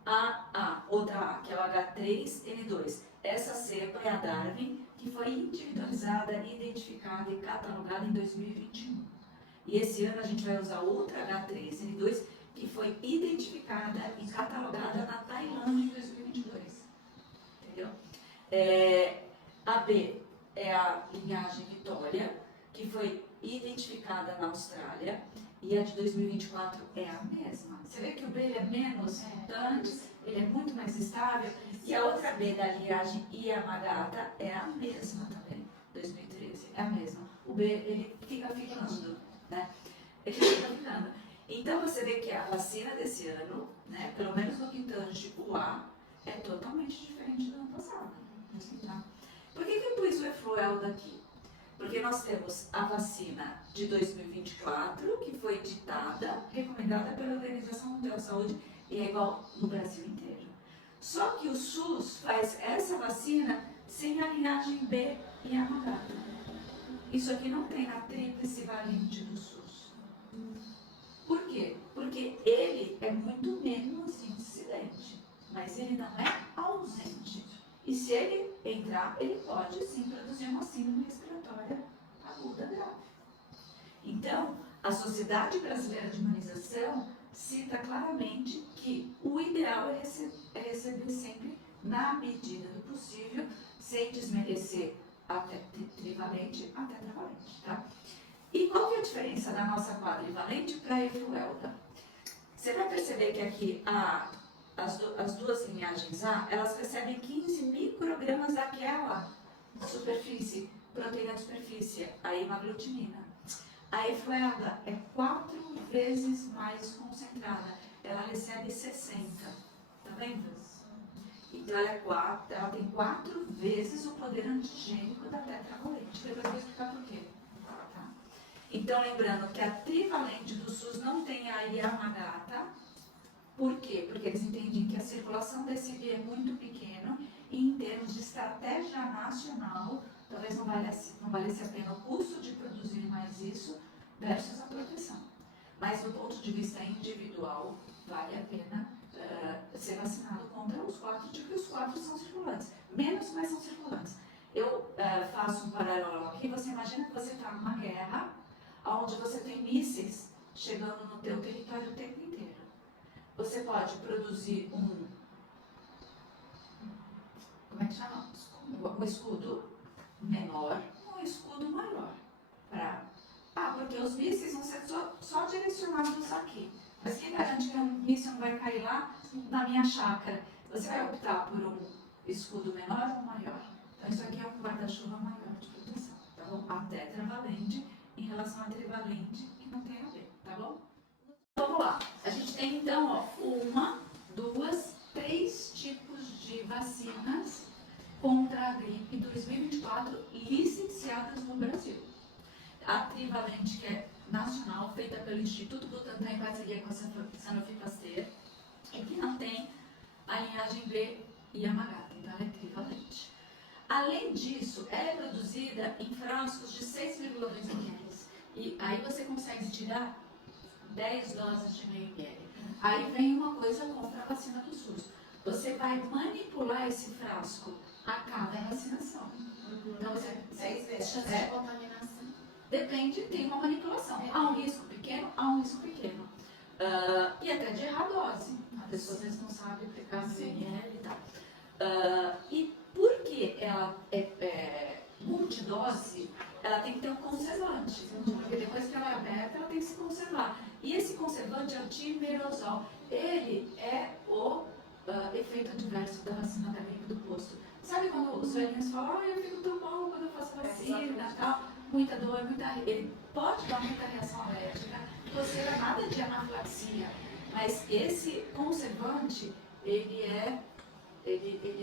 Tá? Outra A, que é o H3N2. Essa cepa é a Darwin, que foi individualizada, identificada e catalogada em 2021. E esse ano a gente vai usar outra H3N2, que foi identificada e catalogada na Tailândia em 2022. Entendeu? A B é a linhagem Vitória, que foi identificada na Austrália, e a de 2024 é a mesma. Você vê que o B ele é menos mutante, ele é muito mais estável, e a outra B da linhagem Yamagata é a mesma também, 2013, é a mesma. O B ele fica ficando, né? Ele fica ficando. Então você vê que a vacina desse ano, né, pelo menos no que tange o A, é totalmente diferente do ano passado. Tá? Por que eu pus o Efluelda aqui? Porque nós temos a vacina de 2024, que foi ditada, recomendada pela Organização Mundial da Saúde, e é igual no Brasil inteiro. Só que o SUS faz essa vacina sem a linhagem B e a H. Isso aqui não tem na tríplice valente do SUS. Por quê? Porque ele é muito menos incidente, mas ele não é ausente. E se ele entrar, ele pode sim produzir uma síndrome respiratória aguda grave. Então, a Sociedade Brasileira de Imunização cita claramente que o ideal é receber sempre, na medida do possível, sem desmerecer até trivalente, até tetravalente, tá? E qual que é a diferença da nossa quadrivalente para a Efluelda? Você vai perceber que aqui as duas linhagens A, elas recebem 15 microgramas daquela superfície, proteína de superfície, a hemaglutinina. A Efluelda é 4 vezes mais concentrada, ela recebe 60, tá vendo? Então ela tem 4 vezes o poder antigênico da tetravalente. Depois eu vou explicar por quê. Tá? Então lembrando que a trivalente do SUS não tem a Yamagata. Por quê? Porque eles entendem que a circulação desse B é muito pequena e em termos de estratégia nacional, talvez não valesse a pena o custo de produzir mais isso versus a proteção. Mas do ponto de vista individual, vale a pena ser vacinado contra os 4, porque os 4 são circulantes. Menos, mas são circulantes. Eu faço um paralelo aqui, você imagina que você está numa guerra, onde você tem mísseis chegando no teu território o tempo inteiro. Você pode produzir como é que chama? Um escudo menor ou um escudo maior. Porque os mísseis vão ser só direcionados aqui. Mas quem garante que um míssil não vai cair lá na minha chácara? Você vai optar por um escudo menor ou maior? Então isso aqui é um guarda-chuva maior de proteção, tá bom? A tetravalente em relação à trivalente, que não tem a ver, tá bom? Vamos lá. A gente tem então 1, 2, 3 tipos de vacinas contra a gripe 2024 licenciadas no Brasil. A trivalente, que é nacional, feita pelo Instituto Butantan em parceria com a Sanofi Pasteur, e que não tem a linhagem B e a Magata, então ela é trivalente. Além disso, ela é produzida em frascos de 6,2 ml. E aí você consegue tirar 10 doses de meio ml. Aí vem uma coisa contra a vacina do SUS. Você vai manipular esse frasco a cada vacinação. Então você 6 vezes. chance de contaminação. Depende, tem uma manipulação. Há um risco pequeno, há um risco pequeno. E até de errar a dose. A pessoa às vezes não sabe aplicar ml e tal. E porque ela é multidose, ela tem que ter um conservante. Porque depois que ela é aberta, ela tem que se conservar. E esse conservante é o timerosol. Ele é o efeito adverso da vacina da gripe do posto. Sabe quando os velhinhos falam, eu fico tão mal quando eu faço vacina e tal? muita dor, ele pode dar muita reação alérgica, coceira, nada de anafilaxia, mas esse conservante, ele é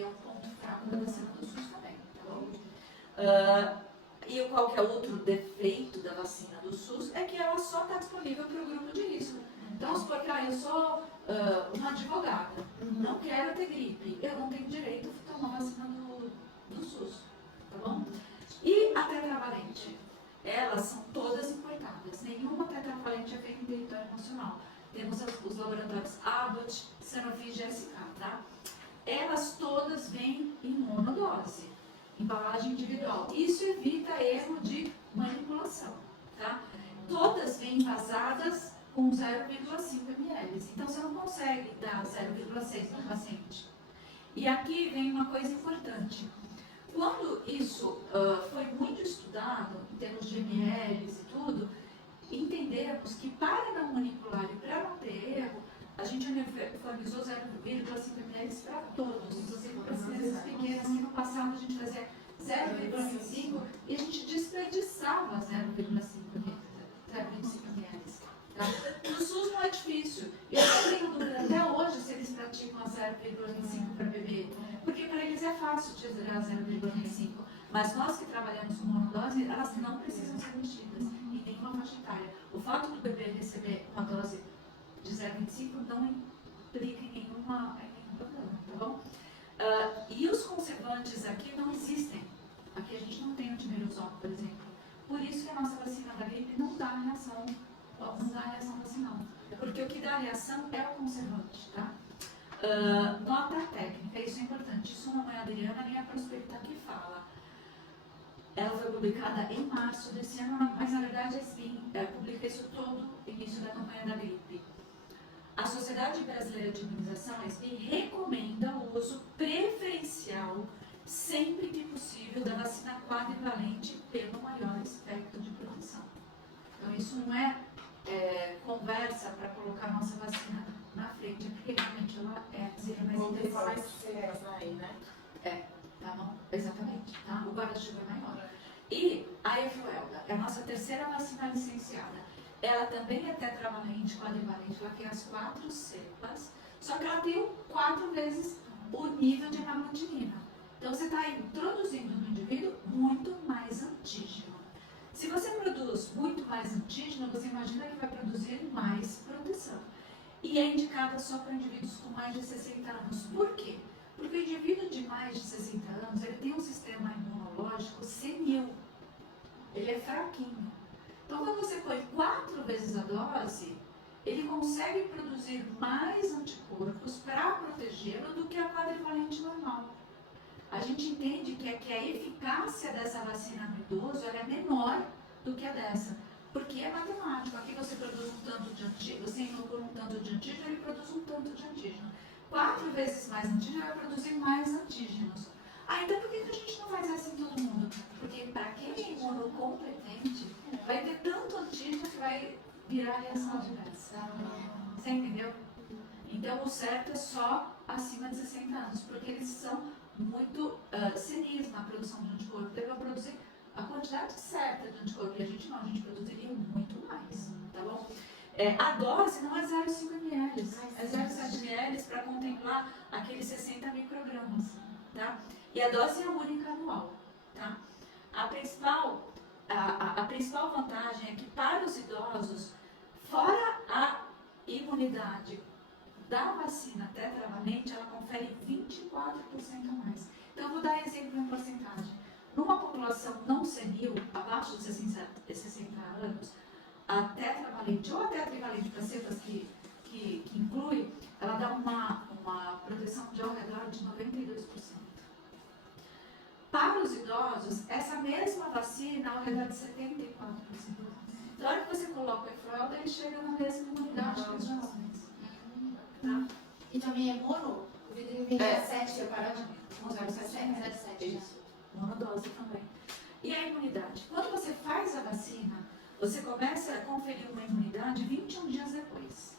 um ponto fraco da vacina do SUS também, tá bom? E qual que é outro defeito da vacina do SUS? É que ela só está disponível para o grupo de risco. Então, se for que eu sou uma advogada, não quero ter gripe, eu não tenho direito a tomar vacina do SUS, tá bom? E a tetravalente? Elas são todas importadas, nenhuma tetravalente é feita em território nacional. Temos os laboratórios Abbott, Sanofi e GSK, tá? Elas todas vêm em monodose, embalagem individual. Isso evita erro de manipulação, tá? Todas vêm envasadas com 0,5 ml. Então, você não consegue dar 0,6 no paciente. E aqui vem uma coisa importante. Quando isso foi muito estudado, em termos de ml e tudo, entendemos que para não manipular e para não ter erro, a gente uniformizou 0,5 ml para todos, inclusive para as crianças pequenas, que no passado a gente fazia 0,5 e a gente desperdiçava 0,25 ml. Tá? No SUS não é difícil. Eu não tenho dúvida até hoje se eles praticam a 0,25 para bebê, porque para eles é fácil tirar 0,25. Mas nós que trabalhamos com monodose, elas não precisam ser mexidas em nenhuma faixa etária. O fato do bebê receber uma dose de 0,25 não implica em nenhum problema, tá bom? E os conservantes aqui não existem. Aqui a gente não tem antivirusol, por exemplo. Por isso que a nossa vacina da gripe não dá reação vacinal. Porque o que dá reação é o conservante, tá? Nota técnica, isso é importante. Isso não é a Adriana nem a Prosperita que fala. Ela foi publicada em março desse ano, mas na verdade a SPIN publica isso todo início da campanha da gripe. A Sociedade Brasileira de Imunização, a SPIN, recomenda o uso preferencial, sempre que possível, da vacina quadrivalente pelo maior espectro de proteção. Então isso não é conversa para colocar a nossa vacina na frente, porque realmente ela seria mais interessante. Falar essa aí, né? Tá bom? Exatamente, tá? O guarda-chuva é maior. E a Efluelda é a nossa terceira vacina licenciada. Ela também é tetravalente, quadrivalente, ela tem as 4 cepas, só que ela tem 4 vezes o nível de hemaglobina. Então você está introduzindo no indivíduo muito mais antígeno. Se você produz muito mais antígeno, você imagina que vai produzir mais proteção. E é indicada só para indivíduos com mais de 60 anos. Por quê? Porque o indivíduo de mais de 60 anos, ele tem um sistema imunológico senil. Ele é fraquinho. Então, quando você põe 4 vezes a dose, ele consegue produzir mais anticorpos para protegê-lo do que a quadrivalente normal. A gente entende que a eficácia dessa vacina no idoso ela é menor do que a dessa. Porque é matemático. Aqui você produz um tanto de antígeno, você inocula um tanto de antígeno, ele produz um tanto de antígeno. 4 vezes mais antígeno vai produzir mais antígenos. Então por que a gente não faz assim em todo mundo? Porque para quem é imunocompetente, vai ter tanto antígeno que vai virar reação adversa. Você entendeu? Então o certo é só acima de 60 anos, porque eles são muito senis na produção de anticorpo. Então ele vai produzir a quantidade certa de anticorpo. E a gente produziria muito mais, tá bom? A dose não é 0,5 ml, é 0,7 ml para contemplar aqueles 60 microgramas, tá? E a dose é única anual, tá? A principal vantagem é que para os idosos, fora a imunidade da vacina tetravalente, ela confere 24% a mais. Então, eu vou dar exemplo em porcentagem. Numa população não senil, abaixo de 60 anos, a tetravalente ou a tetravalente para cepas que inclui, ela dá uma proteção de ao redor de 92%. Para os idosos, essa mesma vacina ao redor de 74%. Na hora que você coloca o Efluelda, ele chega na mesma imunidade que os jovens. Tá? E também é mono? O vidro tem 7 separados? 0,7. Isso. Monodose também. E a imunidade? Quando você faz a vacina, você começa a conferir uma imunidade 21 dias depois.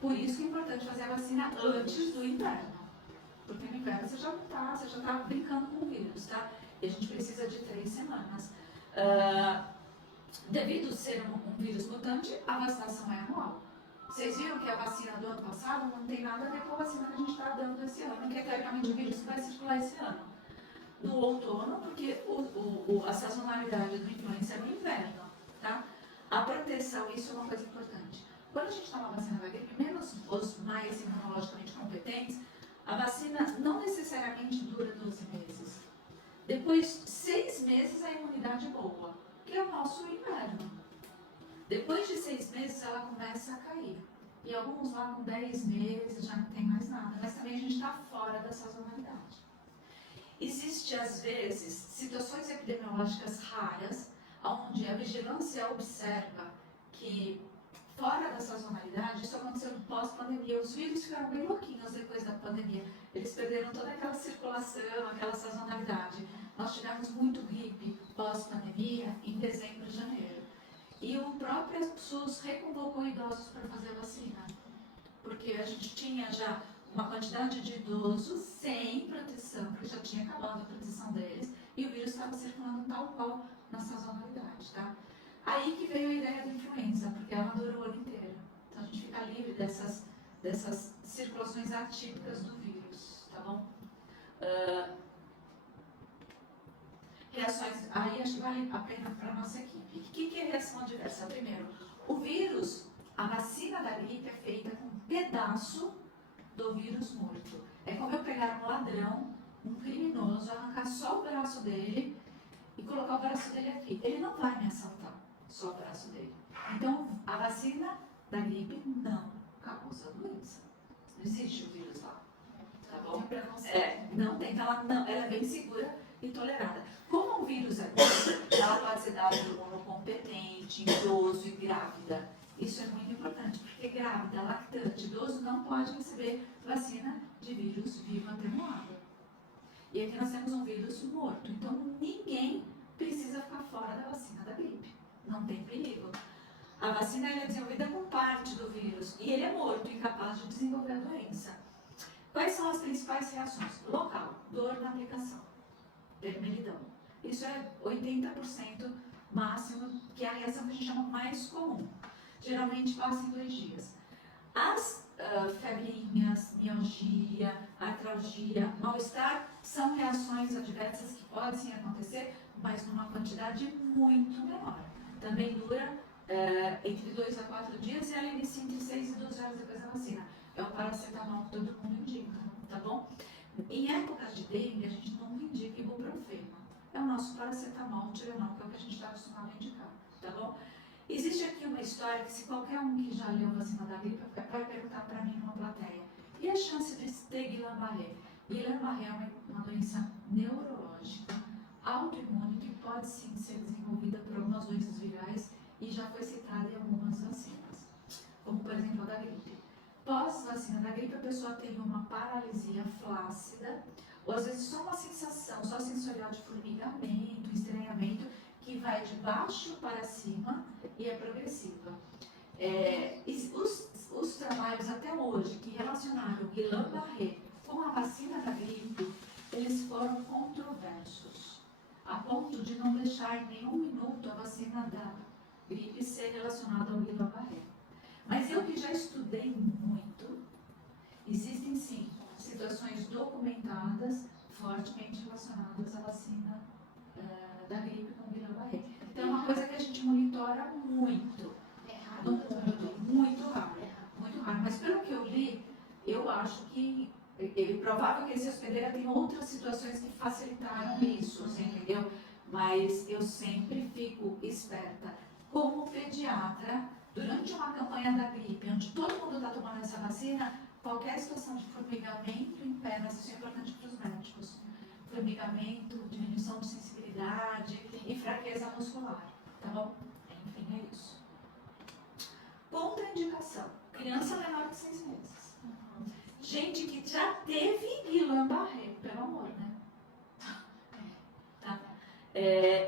Por isso que é importante fazer a vacina antes do inverno. Porque no inverno você já está brincando com o vírus, tá? E a gente precisa de 3 semanas. Devido ser um vírus mutante, a vacinação é anual. Vocês viram que a vacina do ano passado não tem nada a ver com a vacina que a gente está dando esse ano, que é teoricamente o vírus que vai circular esse ano. No outono, porque a sazonalidade do influenza é no inverno, tá? A proteção, isso é uma coisa importante. Quando a gente toma a vacina da gripe, menos os mais imunologicamente competentes, a vacina não necessariamente dura 12 meses. Depois de 6 meses, a imunidade é boa, que é o nosso inverno. Depois de 6 meses, ela começa a cair. E alguns lá com 10 meses já não tem mais nada. Mas também a gente está fora da sazonalidade. Existe, às vezes, situações epidemiológicas raras, onde a vigilância observa que, fora da sazonalidade, isso aconteceu no pós-pandemia. Os vírus ficaram bem louquinhos depois da pandemia. Eles perderam toda aquela circulação, aquela sazonalidade. Nós tivemos muito gripe pós-pandemia em dezembro e janeiro. E o próprio SUS reconvocou idosos para fazer a vacina. Porque a gente tinha já uma quantidade de idosos sem proteção, porque já tinha acabado a proteção deles, e o vírus estava circulando tal qual na sazonalidade, tá? Aí que veio a ideia da influenza, porque ela dura o ano inteiro. Então a gente fica livre dessas circulações atípicas do vírus, tá bom? Reações, aí acho que vale a pena para a nossa equipe. O que é reação adversa? Primeiro, o vírus, a vacina da gripe é feita com um pedaço do vírus morto. É como eu pegar um ladrão, um criminoso, arrancar só o braço dele e colocar o braço dele aqui. Ele não vai me assaltar, só o braço dele. Então, a vacina da gripe não causa doença. Não existe o vírus lá. Tá bom? Não tem, ela é bem segura e tolerada. Como um vírus é ela pode ser dada por um competente, idoso e grávida. Isso é muito importante, porque grávida, lactante, idoso não pode receber vacina de vírus vivo atenuado. E aqui nós temos um vírus morto, então ninguém precisa ficar fora da vacina da gripe. Não tem perigo. A vacina é desenvolvida com parte do vírus e ele é morto, incapaz de desenvolver a doença. Quais são as principais reações? Local, dor na aplicação, vermelhidão. Isso é 80% máximo, que é a reação que a gente chama mais comum. Geralmente passa em 2 dias. As febrinhas, mialgia, artralgia, mal-estar são reações adversas que podem sim acontecer, mas numa quantidade muito menor. Também dura entre 2 a 4 dias e ela inicia entre 6 e 12 horas depois da vacina. É o paracetamol que todo mundo indica, tá bom? Em épocas de dengue, a gente nunca indica ibuprofeno. É o nosso paracetamol, Tilenol, que é o que a gente está acostumado a indicar, tá bom? Existe aqui uma história que, se qualquer um que já leu a vacina da gripe vai perguntar para mim numa plateia, e a chance de ter Guillain-Barré? Guillain-Barré é uma doença neurológica, autoimune, que pode sim ser desenvolvida por algumas doenças virais e já foi citada em algumas vacinas, como por exemplo a da gripe. Pós-vacina da gripe, a pessoa tem uma paralisia flácida, ou às vezes só uma sensação, só sensorial de formigamento, estranhamento, que vai de baixo para cima e é progressiva. Os trabalhos até hoje que relacionaram o Guillain-Barré com a vacina da gripe, eles foram controversos, a ponto de não deixar em nenhum minuto a vacina da gripe ser relacionada ao Guillain-Barré. Mas eu que já estudei muito, existem sim situações documentadas fortemente relacionadas à vacina da gripe com Guillain-Barré. Então é uma coisa que a gente monitora muito. No mundo, muito raro. Muito raro. Mas pelo que eu li, eu acho que é provável que esse hospedeiro tenha outras situações que facilitaram isso, você entendeu? Mas eu sempre fico esperta. Como pediatra, durante uma campanha da gripe, onde todo mundo está tomando essa vacina, qualquer situação de formigamento em pernas, isso é importante para os médicos. Formigamento, diminuição de sensibilidade e fraqueza muscular, tá bom? Enfim, é isso. Contraindicação. Criança menor de 6 meses. Gente que já teve Guillain-Barré, pelo amor, né? Tá?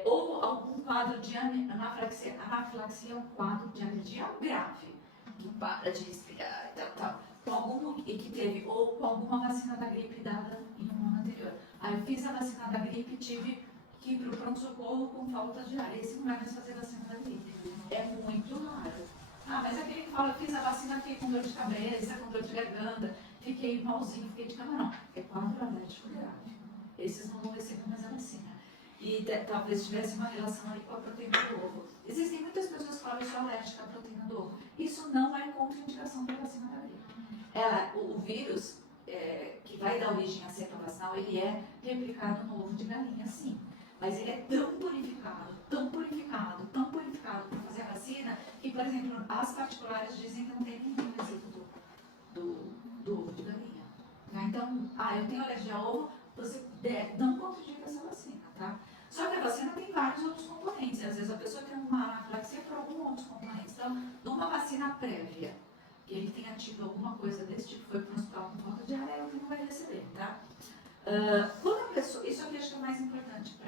Ou algum quadro de anafilaxia. Anafilaxia é um quadro de alergia grave, que para de respirar e tal. Com algum, e que teve, ou com alguma vacina da gripe dada em um ano anterior. Aí eu fiz a vacina da gripe e tive que ir para o pronto-socorro com falta de ar. Esse não vai mais fazer vacina da gripe. É muito raro. Ah, mas aquele que fala, fiz a vacina, fiquei com dor de cabeça, com dor de garganta, fiquei malzinho, fiquei de cama, não. É quadro alérgico grave. Esses não vão receber mais a vacina. E talvez tivesse uma relação ali com a proteína do ovo. Existem muitas pessoas que falam, eu sou alérgica à proteína do ovo. Isso não é contraindicação para a vacina da gripe. O vírus que vai dar origem à cepa vacinal, ele é replicado no ovo de galinha, sim. Mas ele é tão purificado para fazer a vacina, que, por exemplo, as particulares dizem que não tem nenhum resíduo do ovo de galinha. Tá? Então, eu tenho alergia ao ovo, você não contraindica essa vacina, tá? Só que a vacina tem vários outros componentes. Às vezes a pessoa tem uma anafilaxia por algum outros componentes. Então, numa vacina prévia, que ele tenha tido alguma coisa desse tipo, foi para o hospital com falta de ar, é o que não vai receber, tá? Quando a pessoa, isso aqui acho que é o mais importante,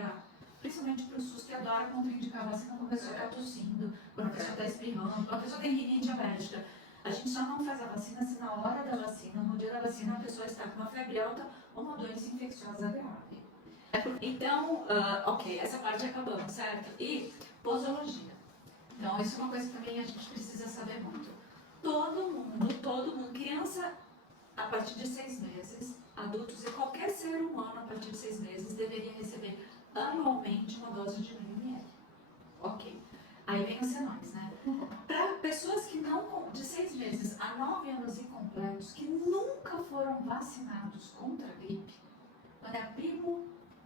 principalmente para o SUS, que adora contraindicar a vacina quando a pessoa está tossindo, quando a pessoa está espirrando, quando a pessoa tem rinite alérgica. A gente só não faz a vacina se na hora da vacina, no dia da vacina, a pessoa está com uma febre alta ou uma doença infecciosa grave. Então, ok, essa parte acabamos, certo? E posologia. Então, isso é uma coisa que também a gente precisa saber muito. Todo mundo, criança a partir de 6 meses, adultos e qualquer ser humano a partir de 6 meses deveria receber anualmente uma dose de 1.000 ml. Ok. Aí vem os senões, né? Para pessoas que não, de 6 meses a 9 anos incompletos, que nunca foram vacinados contra a gripe, quando é a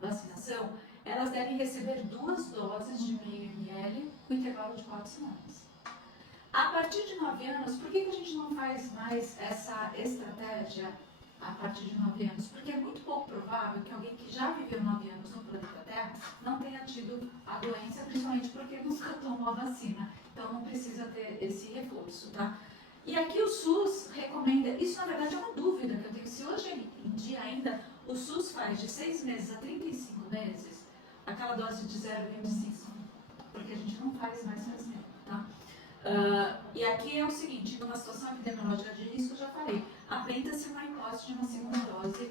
vacinação, elas devem receber 2 doses de 1.000 ml com intervalo de 4 semanas. A partir de 9 anos, por que a gente não faz mais essa estratégia a partir de 9 anos? Porque é muito pouco provável que alguém que já viveu 9 anos no planeta Terra não tenha tido a doença, principalmente porque nunca tomou a vacina. Então não precisa ter esse reforço, tá? E aqui o SUS recomenda, isso na verdade é uma dúvida que eu tenho, se hoje em dia ainda o SUS faz de 6 meses a 35 meses, aquela dose de 0,25, porque a gente não faz mais tempo, tá? E aqui é o seguinte, numa situação epidemiológica de risco, eu já falei, apresenta-se uma hipótese de uma segunda dose,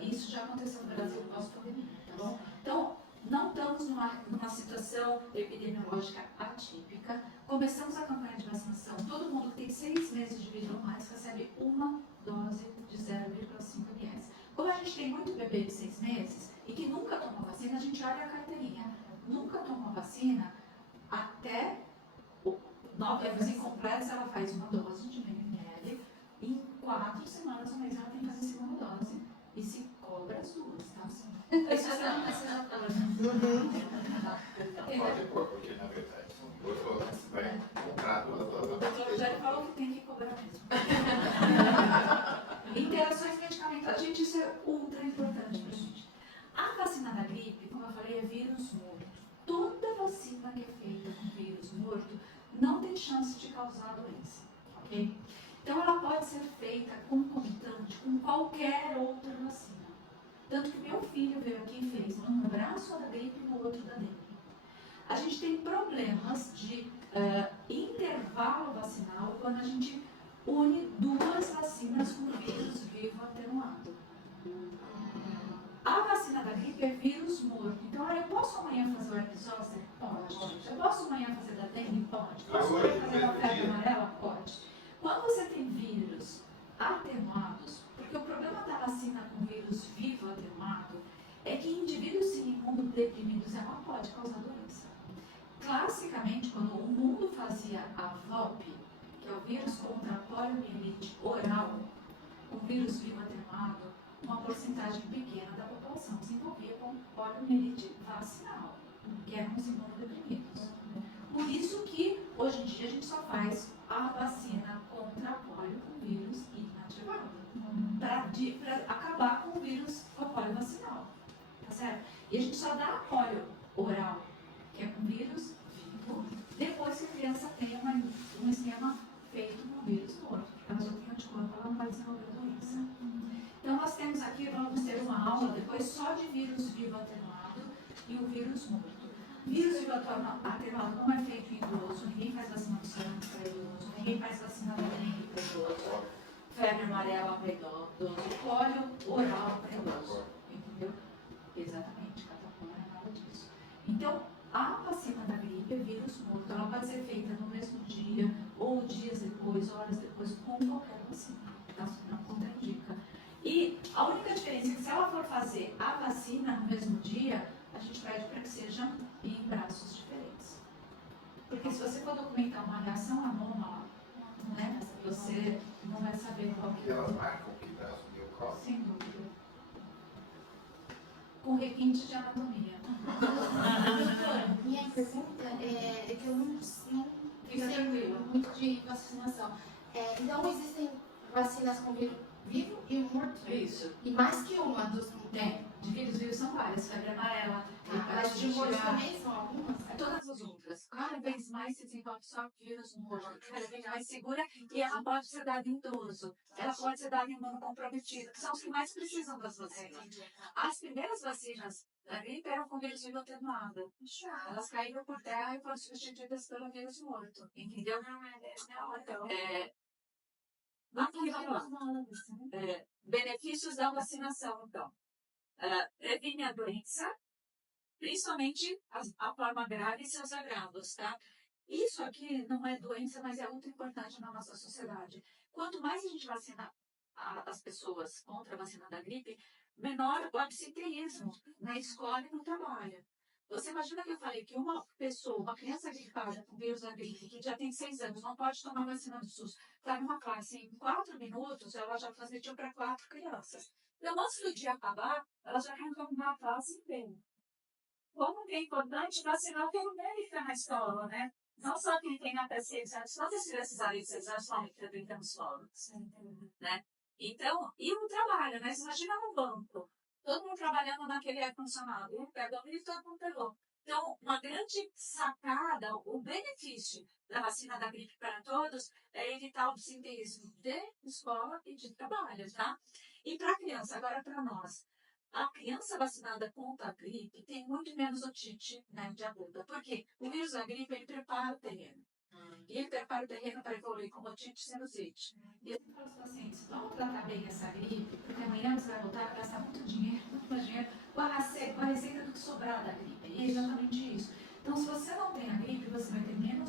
isso já aconteceu no Brasil pós-pandemia, tá bom? Então, não estamos numa situação epidemiológica atípica, começamos a campanha de vacinação, todo mundo que tem 6 meses de vida ou mais recebe uma dose de 0,5 ml. Como a gente tem muito bebê de 6 meses e que nunca tomou vacina, a gente olha a carteirinha, nunca tomou vacina, até 9 anos incompletos, ela faz uma dose de 1.000 ml. Em 4 semanas, um mês, ela tem que fazer a segunda dose. E se cobra as 2, tá? Isso não precisa Pode pôr, porque na verdade você vai comprar duas doses. O doutor Rogério falou que tem que cobrar mesmo. Interações medicamentosas. Gente, isso é ultra importante pra gente. A vacina da gripe, como eu falei, é vírus morto. Toda vacina que é feita com vírus morto não tem chance de causar a doença, ok? Então ela pode ser feita concomitante com qualquer outra vacina. Tanto que meu filho veio aqui e fez num braço da gripe e no outro da dengue. A gente tem problemas de intervalo vacinal quando a gente une 2 vacinas com vírus vivo atenuado. A vacina da gripe é vírus morto. Então, eu posso amanhã fazer o herpes zoster? Pode. Eu posso amanhã fazer da dengue? Pode. Posso amanhã fazer da febre amarela? Pode. Quando você tem vírus atenuados, porque o problema da vacina com vírus vivo atenuado é que indivíduos imunodeprimidos ela pode causar doença. Classicamente, quando o mundo fazia a VOP, que é o vírus contra a poliomielite oral, com vírus vivo atenuado, uma porcentagem pequena da população se envolvia com poliomielite vacinal, que eram os imunodeprimidos. Por isso que, hoje em dia, a gente só faz a vacina contra a polio com vírus inativado, para acabar com o vírus com a polio vacinal, tá certo? E a gente só dá a polio oral, que é com vírus vivo, depois que a criança tem um esquema feito com vírus morto, porque ela já tem anticorpo, ela não vai desenvolver a doença. Então, nós temos aqui, vamos ter uma aula depois só de vírus vivo atenuado e o vírus morto. Vírus vivo atenuado não é feito em idoso, ninguém faz vacina do sarampo para idoso, ninguém faz vacina da dengue para idoso, febre amarela para idoso, pólio oral para idoso, entendeu? Exatamente, catapora, nada disso. Então, a vacina da gripe é vírus morto. Ela pode ser feita no mesmo dia, ou dias depois, horas depois, com qualquer vacina. Tá? Não contraindica. E a única diferença é que se ela for fazer a vacina no mesmo dia, a gente pede para que sejam em braços diferentes. Porque se você for documentar uma reação anômala, né, você não vai saber qual que E é. elas marcam que braço de qual? Sem dúvida. Com requinte de anatomia. Doutor, minha pergunta é que eu não sei muito de vacinação. Então, existem vacinas com vírus vivo e morto? Isso. E mais que uma dos... De vírus vivos são várias. Febre amarela, Mas de morto também são algumas? todas as outras. Cada vez mais se desenvolve só vírus morto, cada vez mais segura, e ela pode ser dada em idoso, ela pode ser dada em imunocomprometido, que são os que mais precisam das vacinas. As primeiras vacinas da gripe eram com vírus vivo atenuado. Elas caíram por terra e foram substituídas pelo vírus morto, entendeu? Aqui, vamos lá. Benefícios da vacinação, então. Previne a doença, principalmente a forma grave e seus agravos, tá? Isso aqui não é doença, mas é muito importante na nossa sociedade. Quanto mais a gente vacina as pessoas contra a vacina da gripe, menor o absenteísmo na escola e no trabalho. Você imagina que eu falei que uma pessoa, uma criança gripada com vírus da gripe, que já tem 6 anos, não pode tomar vacina do SUS, está numa classe em 4 minutos, ela já transmitiu para 4 crianças. Então, antes do dia acabar, ela já arrancou uma classe inteira. Como que é importante vacinar todo mundo que está na escola, né? Não só quem tem até 6 anos, todas as crianças ali de 6 anos estão frequentando na escola, né? Então, e o trabalho, né? Você imagina no banco, todo mundo trabalhando naquele ar-condicionado, um pegou e todo mundo pegou. Então, uma grande sacada, o benefício da vacina da gripe para todos é evitar o absenteísmo de escola e de trabalho, tá? E para a criança, agora para nós. A criança vacinada contra a gripe tem muito menos otite, né, de aguda. Por quê? O vírus da gripe, ele prepara o terreno. E ele prepara o terreno para evoluir com otite e sinusite. E eu sempre falo aos pacientes, vamos tratar bem essa gripe, porque amanhã você vai voltar a gastar muito mais dinheiro com a receita do que sobrar da gripe. E é exatamente isso. Então, se você não tem a gripe, você vai ter menos